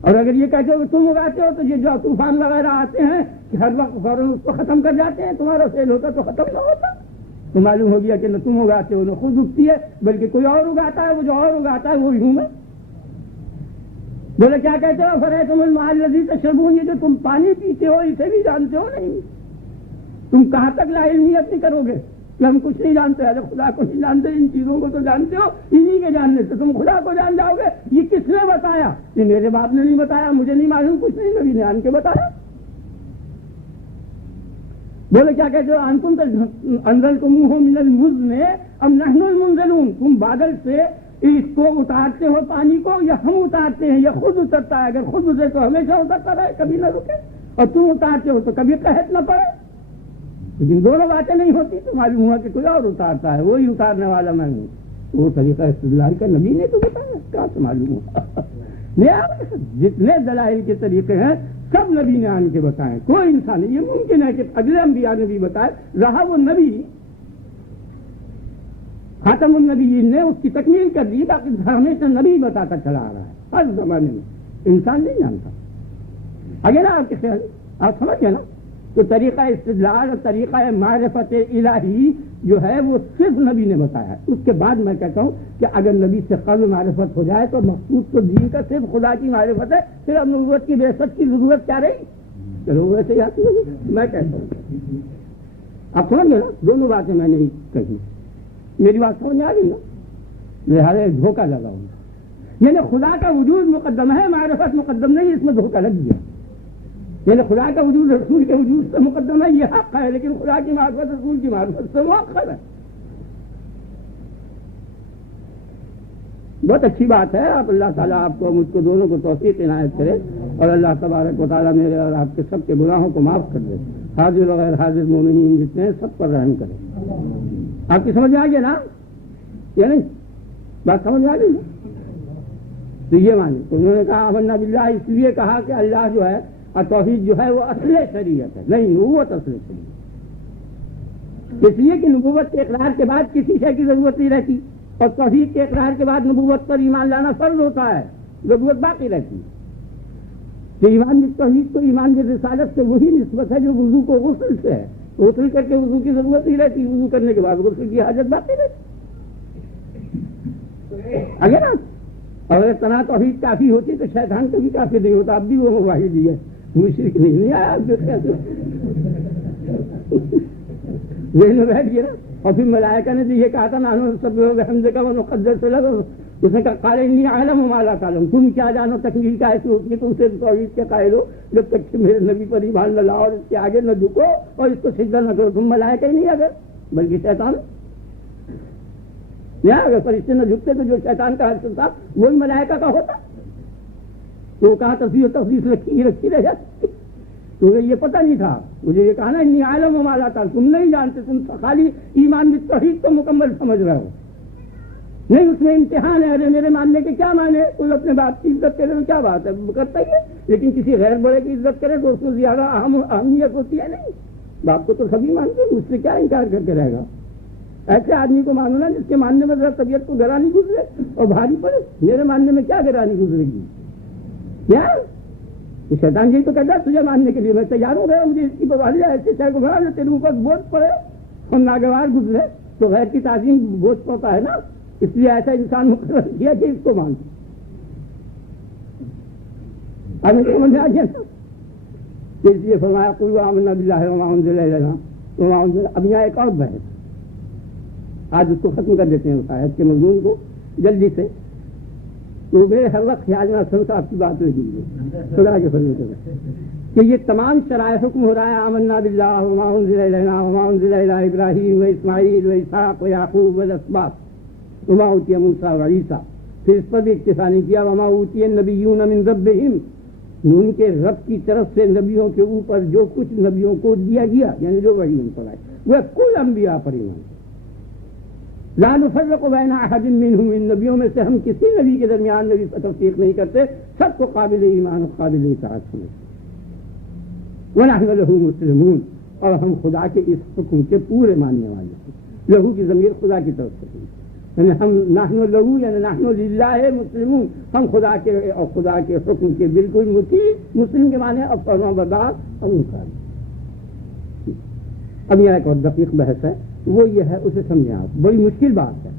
اور اگر یہ کہتے ہو کہ تم اگاتے ہو تو یہ جو طوفان وغیرہ آتے ہیں کہ ہر وقت فوراً اس کو ختم کر جاتے ہیں, تمہارا سیل ہوتا تو ختم نہ ہوتا. تو معلوم ہو گیا کہ نہ تم اگاتے ہو نہ خود اگتی ہے, بلکہ کوئی اور اگاتا ہے. وہ جو اور اگاتا ہے وہی ہوں میں. بولے کیا کہتے ہو افرأیتم الماء الذی تشربون, یہ جو تم پانی پیتے ہو اسے بھی جانتے ہو نہیں. تم کہاں تک لا علمیت نہیں کرو گے کہ ہم کچھ نہیں جانتے. ارے خدا کو نہیں جانتے, ان چیزوں کو تو جانتے ہو. انہی کے جاننے سے تم خدا کو جان جاؤ گے. یہ کس نے بتایا؟ یہ میرے باپ نے نہیں بتایا, مجھے نہیں معلوم, کچھ نہیں, نبی نے آن کے بتایا. بولے کیا کہتے ہو انتم انزلتموہ من المزن ام نحن المنزلون, تم بادل سے اس کو اتارتے ہو پانی کو یا ہم اتارتے ہیں یا خود اترتا ہے. اگر خود اترے تو ہمیشہ اترتا رہے, کبھی نہ رکے, اور تم اتارتے ہو تو کبھی قحط نہ پڑے. لیکن دونوں باتیں نہیں ہوتی. تو معلوم ہوا کہ کوئی اور اتارتا ہے, وہی اتارنے والا میں ہوں. وہ طریقہ استدلال کا نبی نے تو بتایا, کہاں سے معلوم ہوا. جتنے دلائل کے طریقے ہیں سب نبی نے آن کے بتائے. کوئی انسان نہیں, یہ ممکن ہے کہ اگلے انبیاء نے بھی بتائے, رہا وہ نبی خاتم النبیین نے اس کی تکمیل کر دی, باقی ہمیشہ نبی بتاتا چلا آ رہا ہے ہر زمانے میں. انسان نہیں جانتا. اگر آپ کے خیال آپ سمجھ گئے نا, تو طریقہ استدلال اور طریقہ معرفت الہی جو ہے وہ صرف نبی نے بتایا ہے. اس کے بعد میں کہتا ہوں کہ اگر نبی سے قبل معرفت ہو جائے تو مقصود تو دین کا صرف خدا کی معرفت ہے. پھر اب نبوت کی بعثت کی ضرورت کیا رہی؟ چلو ویسے ہی آتی ہوگی. میں کہتا ہوں آپ سمجھ گئے نا, دونوں باتیں میں نے کہی. میری بات سمجھ میں آ گئی نا. لہٰذا دھوکہ لگا ہوں, یعنی خدا کا وجود مقدم ہے, معرفت مقدم نہیں. اس میں دھوکہ لگ گیا. یعنی خدا کا وجود رسول کے وجود سے مقدم ہے, یہ حق ہے, لیکن خدا کی معرفت رسول کی معرفت سے مؤخر ہے. بہت اچھی بات ہے. آپ اللہ تعالیٰ آپ کو مجھ کو دونوں کو توفیق عنایت کرے, اور اللہ تبارک و تعالیٰ میرے اور آپ کے سب کے گناہوں کو معاف کر دے. حاضر و غیر حاضر مومنین جتنے ہیں سب پر رحم کرے. آپ کی سمجھ میں آ گیا نا, یا نہیں؟ بات سمجھ میں آ گئی نا. تو یہ مانی تو انہوں نے کہا آمنا باللہ, اس لیے کہا کہ اللہ جو ہے اور توحید جو ہے وہ اصل شریعت ہے, نہیں نبوت اصل شریعت. اس لیے کہ نبوت کے اقرار کے بعد کسی شے کی ضرورت نہیں رہتی, اور توحید کے اقرار کے بعد نبوت پر ایمان لانا فرض ہوتا ہے, ضرورت باقی رہتی ہے. کہ ایمان توحید تو ایمان کی رسالت سے وہی نسبت ہے جو وضو کو غسل سے ہے. غسل کر کے وضو کی ضرورت نہیں رہتی, وضو کرنے کے بعد غسل کی حاجت باقی رہتی. اگر نا اگر تنا توحید کافی ہوتی تو شیطان کبھی کافی نہیں ہوتا. اب بھی وہ مواحد ہی ہے, مشرک نہیں آیا ذہن میں بیٹھ گیا نا. اور پھر ملائکہ نے یہ کہا تھا نحن نسبح بحمدک ونقدس لک, اس نے کہا قال انی اعلم ما لا تعلم, تم کیا جانو تکمیل کا ایسی ہوتی ہے تو اسے توحید کے قائل ہو جب تک کہ میرے نبی پر ایمان نہ لاؤ اور اس کے آگے نہ جھکو اور اس کو سجدہ نہ کرو. تم ملائکہ ہی نہیں اگر بلکہ شیطان نہیں, اگر فرشتے نہ جھکتے تو جو شیطان کا حصہ تھا وہی ملائکہ کا ہوتا. تو کہاں تصویر و تفصیل رکھی رہ جاتی. تمہیں یہ پتہ نہیں تھا, مجھے یہ کہا نا انی عالم و ما لا تعلم, تم نہیں جانتے, تم خالی ایمان میں توحید تو مکمل سمجھ رہے ہو. نہیں اس میں امتحان ہے. ارے میرے ماننے کے کیا مانے, کوئی اپنے باپ کی عزت کرے تو کیا بات ہے, کرتا ہی ہے, لیکن کسی غیر بڑے کی عزت کرے تو اس کو زیادہ اہمیت ہوتی ہے. نہیں, باپ کو تو سبھی مانتے ہیں, مجھ سے کیا انکار کرتے رہے گا. ایسے آدمی کو مانو نا جس کے ماننے میں ذرا طبیعت کو گرانی گزرے اور بھاری پڑے. میرے ماننے میں کیا گرانی گزرے گی کیا؟ شیطان جی تو کہتا ہے تجھے ماننے کے لیے میں تیار ہو گیا, مجھے اس کی بوالی ایسے شہر کو بڑھا جو تیرے اوپر بوجھ پڑے اور ناگوار گزرے تو غیر کی تعظیم بوجھ پڑتا ہے نا. اس لیے ایسا انسان مقرر کیا کہ اس کو مان. اب سمجھ آ گیا نا, اس لیے فرمایا قل آمنا باللہ وما انزل الینا وما انزل. اب یہاں ایک اور بحث, آج اس کو ختم کر دیتے ہیں اس آیت کے مضمون کو جلدی سے. تو میرے ہر وقت خیال میں حسن صاحب کی بات ہوئی خدا کے فضل سے کہ یہ تمام شرائع حکم ہو رہا ہے آمنا باللہ وما انزل الینا وما انزل الی ابراہیم و اسماعیل و اسحاق و یعقوب والاسباط وما اوتی موسیٰ و عیسیٰ. پھر اس پر بھی اکتفا نہیں کیا وما اوتی النبیون من ربہم, ان کے رب کی طرف سے نبیوں کے اوپر جو کچھ نبیوں کو دیا گیا یعنی جو وحی ان پر آئے وہ کل انبیاء پر ایمان. لا نفرق بین احد منہم, ان نبیوں میں سے ہم کسی نبی کے درمیان نبی پر تفریق نہیں کرتے, سب کو قابل ایمان و قابل اطاعت سمجھتے. ونحن لہ مسلمون, اور ہم خدا کے اس حکم کے پورے ماننے والے ہیں. لہو کی ضمیر خدا کی طرف سے, یعنی ہم نحن لہو یعنی نحن للہ مسلمون, ہم خدا کے اور خدا کے حکم کے بالکل مطیع. مسلم کے معنی اب فرما بردار اور انکار. اب یہاں ایک اور دقیق بحث ہے, وہ یہ ہے, اسے سمجھیں آپ. بڑی مشکل بات ہے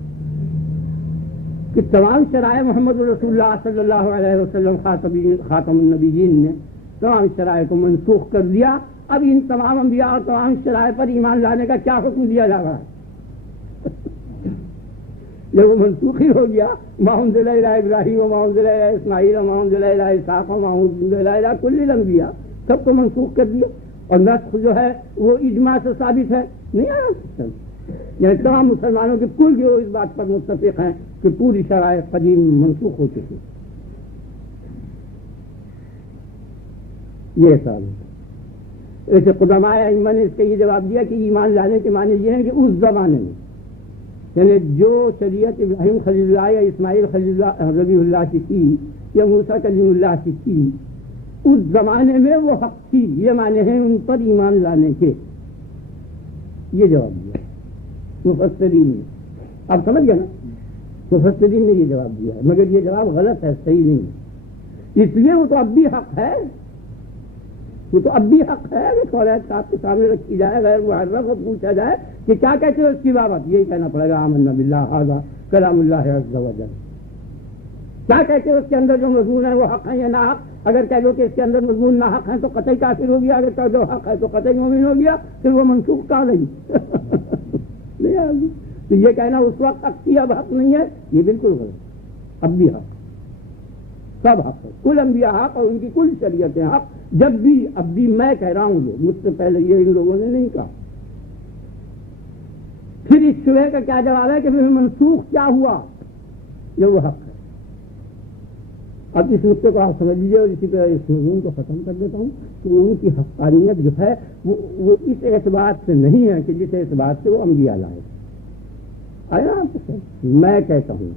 کہ تمام شرائع محمد رسول اللہ صلی اللہ علیہ وسلم خاتم النبیین نے تمام شرائع کو منسوخ کر دیا. اب ان تمام انبیاء اور تمام شرائع پر ایمان لانے کا کیا حکم دیا جا رہا ہے؟ جب وہ منسوخ ہی ہو گیا, ما انزل الی ابراہیم وما انزل الی اسماعیل وما انزل الی اسحاق وما انزل الی کل الانبیاء, سب کو منسوخ کر دیا. اور نسخ جو ہے وہ اجماع سے ثابت ہے, نہیں آیا سسٹم. یعنی تمام مسلمانوں کے کل جو اس بات پر متفق ہیں کہ پوری شرائع قدیم منسوخ ہو چکی. یہ سوال ہے. ایسے قدماء ائمہ نے اس کا یہ جواب دیا کہ ایمان لانے کے معنی یہ ہے کہ اس زمانے میں یعنی جو شریعت ابراہیم خلیل اللہ یا اسماعیل خلیل اللہ ربی اللہ کی تھی یا موسیٰ کلیم اللہ کی تھی, اس زمانے میں وہ حق تھی. یہ معنی ہیں ان پر ایمان لانے کے. یہ جواب دیا مفسرین نے. آپ سمجھ گئے نا, مفسرین نے یہ جواب دیا ہے, مگر یہ جواب غلط ہے, صحیح نہیں ہے. اس لیے وہ تو اب بھی حق ہے, وہ تو اب بھی حق ہے کہ قواعد صاحب کے سامنے رکھی جائے, غیر معرف کو پوچھا جائے کہ کیا کہتے ہو اس کی بابت. یہی کہنا پڑے گا آمنا باللہ ھذا کلام اللہ عز و جل. کیا کہتے ہو اس کے اندر جو مضمون ہے وہ حق ہے یا ناحق. اگر کہہ دو کہ اس کے اندر مضمون ناحق ہے تو قطعی کافر ہو گیا, اگر کہہ دو حق ہے تو قطعی مومن ہو گیا. پھر وہ منسوخ کہاں نہیں. تو یہ کہنا اس وقت حق تھی اب حق نہیں ہے, یہ بالکل غلط. اب بھی حق, سب حق ہے, کل انبیاء حق اور ان کی کل شریعتیں حق. جب بھی اب بھی میں کہہ رہا ہوں, مجھ سے پہلے یہ ان لوگوں نے نہیں کہا. پھر اس شبہ کا کیا جواب ہے کہ پھر منسوخ کیا ہوا, یہ وہ حق ہے. اب اس نقطے کو آپ سمجھ لیجیے اور اسی طرح اس مضمون کو ختم کر دیتا ہوں. تو ان کی حقانیت جو ہے وہ اس اعتبار سے نہیں ہے کہ جس اعتبار سے وہ انبیاء لائے. آیا میں کہتا ہوں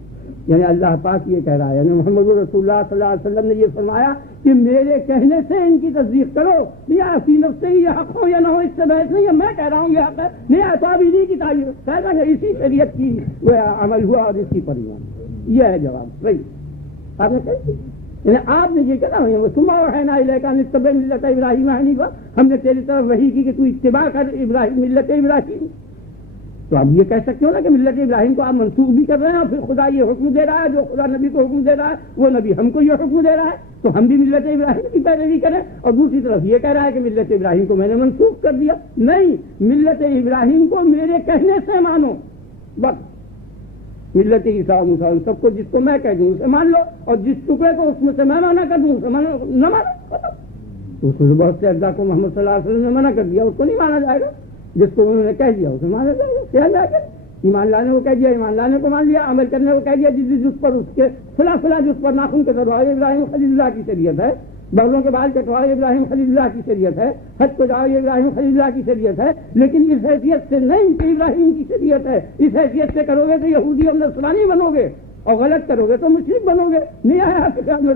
یعنی اللہ پاک یہ کہہ رہا ہے, یعنی محمد رسول اللہ صلی اللہ علیہ وسلم نے یہ فرمایا کہ میرے کہنے سے ان کی تصدیق کرو. یا فی نفس سے یہ حق ہو یا نہ ہو اس سے بحث نہیں ہے, میں کہہ رہا ہوں یہ حق ہے. نہیں تو اب انہیں کی تعریف کہتا ہے اسی شریعت کی وہ عمل ہوا اور اسی پر ایمان. یہ ہے جواب صحیح آپ نے کہا. یعنی آپ نے یہ کہا سما ہے نا نتبع ملت ابراہیم حنیفا, ہم نے تیری طرف وحی کی کہ تو اتباع کر ابراہیم ملت ابراہیم. تو اب یہ کہہ سکتے ہو نا کہ ملت ابراہیم کو آپ منسوخ بھی کر رہے ہیں اور پھر خدا یہ حکم دے رہا ہے، جو خدا نبی کو حکم دے رہا ہے وہ نبی ہم کو یہ حکم دے رہا ہے، تو ہم بھی ملت ابراہیم کی پیروی کریں۔ اور دوسری طرف یہ کہہ رہا ہے کہ ملت ابراہیم کو میں نے منسوخ کر دیا۔ نہیں، ملت ابراہیم کو میرے کہنے سے مانو بس۔ ملت عیسیٰ موسیٰ سب کو جس کو میں کہہ دوں اسے مان لو، اور جس ٹکڑے کو اس میں سے میں منع کر دوں اسے نہ مانو۔ اس بہت سے اجزاء کو محمد صلی اللہ علیہ وسلم نے منع کر دیا، اس کو نہیں مانا جائے گا۔ جس کو انہوں نے کہہ دیا اسے مانا جائے گا، کیا جائے گا؟ ایمان لانے کو کہہ دیا، ایمان لانے کو مان لیا، عمل کرنے کو کہہ دیا، جس پر اس کے فلاں جس پر ناخن کے کٹوائے ابراہیم خلیل اللہ کی شریعت ہے، بغلوں کے بال کٹوائے ابراہیم خلیل اللہ کی شریعت ہے، حج کو جاؤ ابراہیم خلیل اللہ کی شریعت ہے، لیکن اس حیثیت سے نہیں کہ ابراہیم کی شریعت ہے۔ اس حیثیت سے کرو گے تو یہودی اور نصرانی بنو گے، اور غلط کرو گے تو مشرک بنو گے، نہیں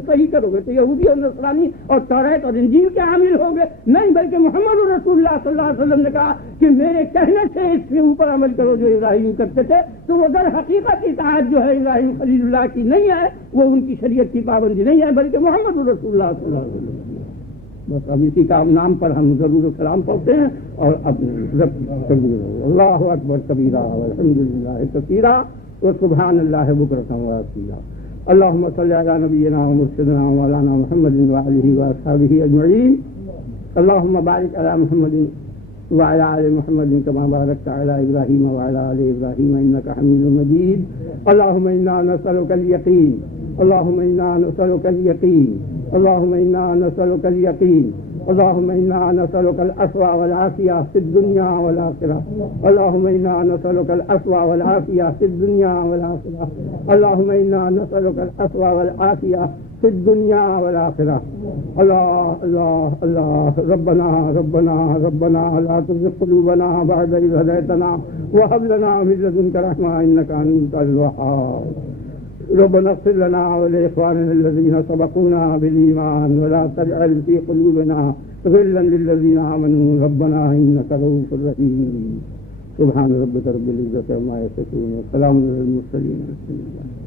صحیح کرو گے تو یہودی اور نصرانی اور توریت اور انجیل کے عامل ہوں گے۔ نہیں، بلکہ محمد رسول اللہ صلی اللہ علیہ وسلم نے کہا کہ میرے کہنے سے اس کے اوپر عمل کرو جو ابراہیم کرتے تھے، تو وہ در حقیقت اطاعت جو ہے ابراہیم خلیل اللہ کی نہیں ہے، وہ ان کی شریعت کی پابندی نہیں ہے، بلکہ محمد رسول اللہ صلی اللہ علیہ وسلم۔ بس اب اسی کا نام پر ہم ضرور سلام پڑھتے ہیں اور اللہ اکبر کبیرہ والحمد للہ کثیرہ وسبحان اللہ بکرۃ واصیلا۔ اللهم صل على نبينا ومرشدنا ومولانا محمد وآله وأصحابه أجمعين۔ اللهم بارك على محمد وعلى آل محمد كما باركت على إبراهيم وعلى آل إبراهيم إنك حميد مجيد۔ اللهم إنا نسألك اليقين، اللهم إنا نسألك اليقين، اللهم إنا نسألك اليقين، اللهم إنا نسألك العفو والعافية في الدنيا والآخرة، اللهم إنا نسألك العفو والعافية في الدنيا والآخرة، اللهم إنا نسألك العفو والعافية في الدنيا والآخرة۔ الله الله الله، ربنا ربنا ربنا لا تزغ قلوبنا بعد إذ هديتنا وهب لنا من لدنك رحمة إنك أنت الوهاب۔ ربنا اغفر لنا ولإخواننا الذين سبقونا بالإيمان ولا تجعل في قلوبنا غلا للذين آمنوا ربنا إنك رؤوف رحيم۔ سبحان ربك رب العزة عما يصفون وسلام على المرسلين والحمد لله۔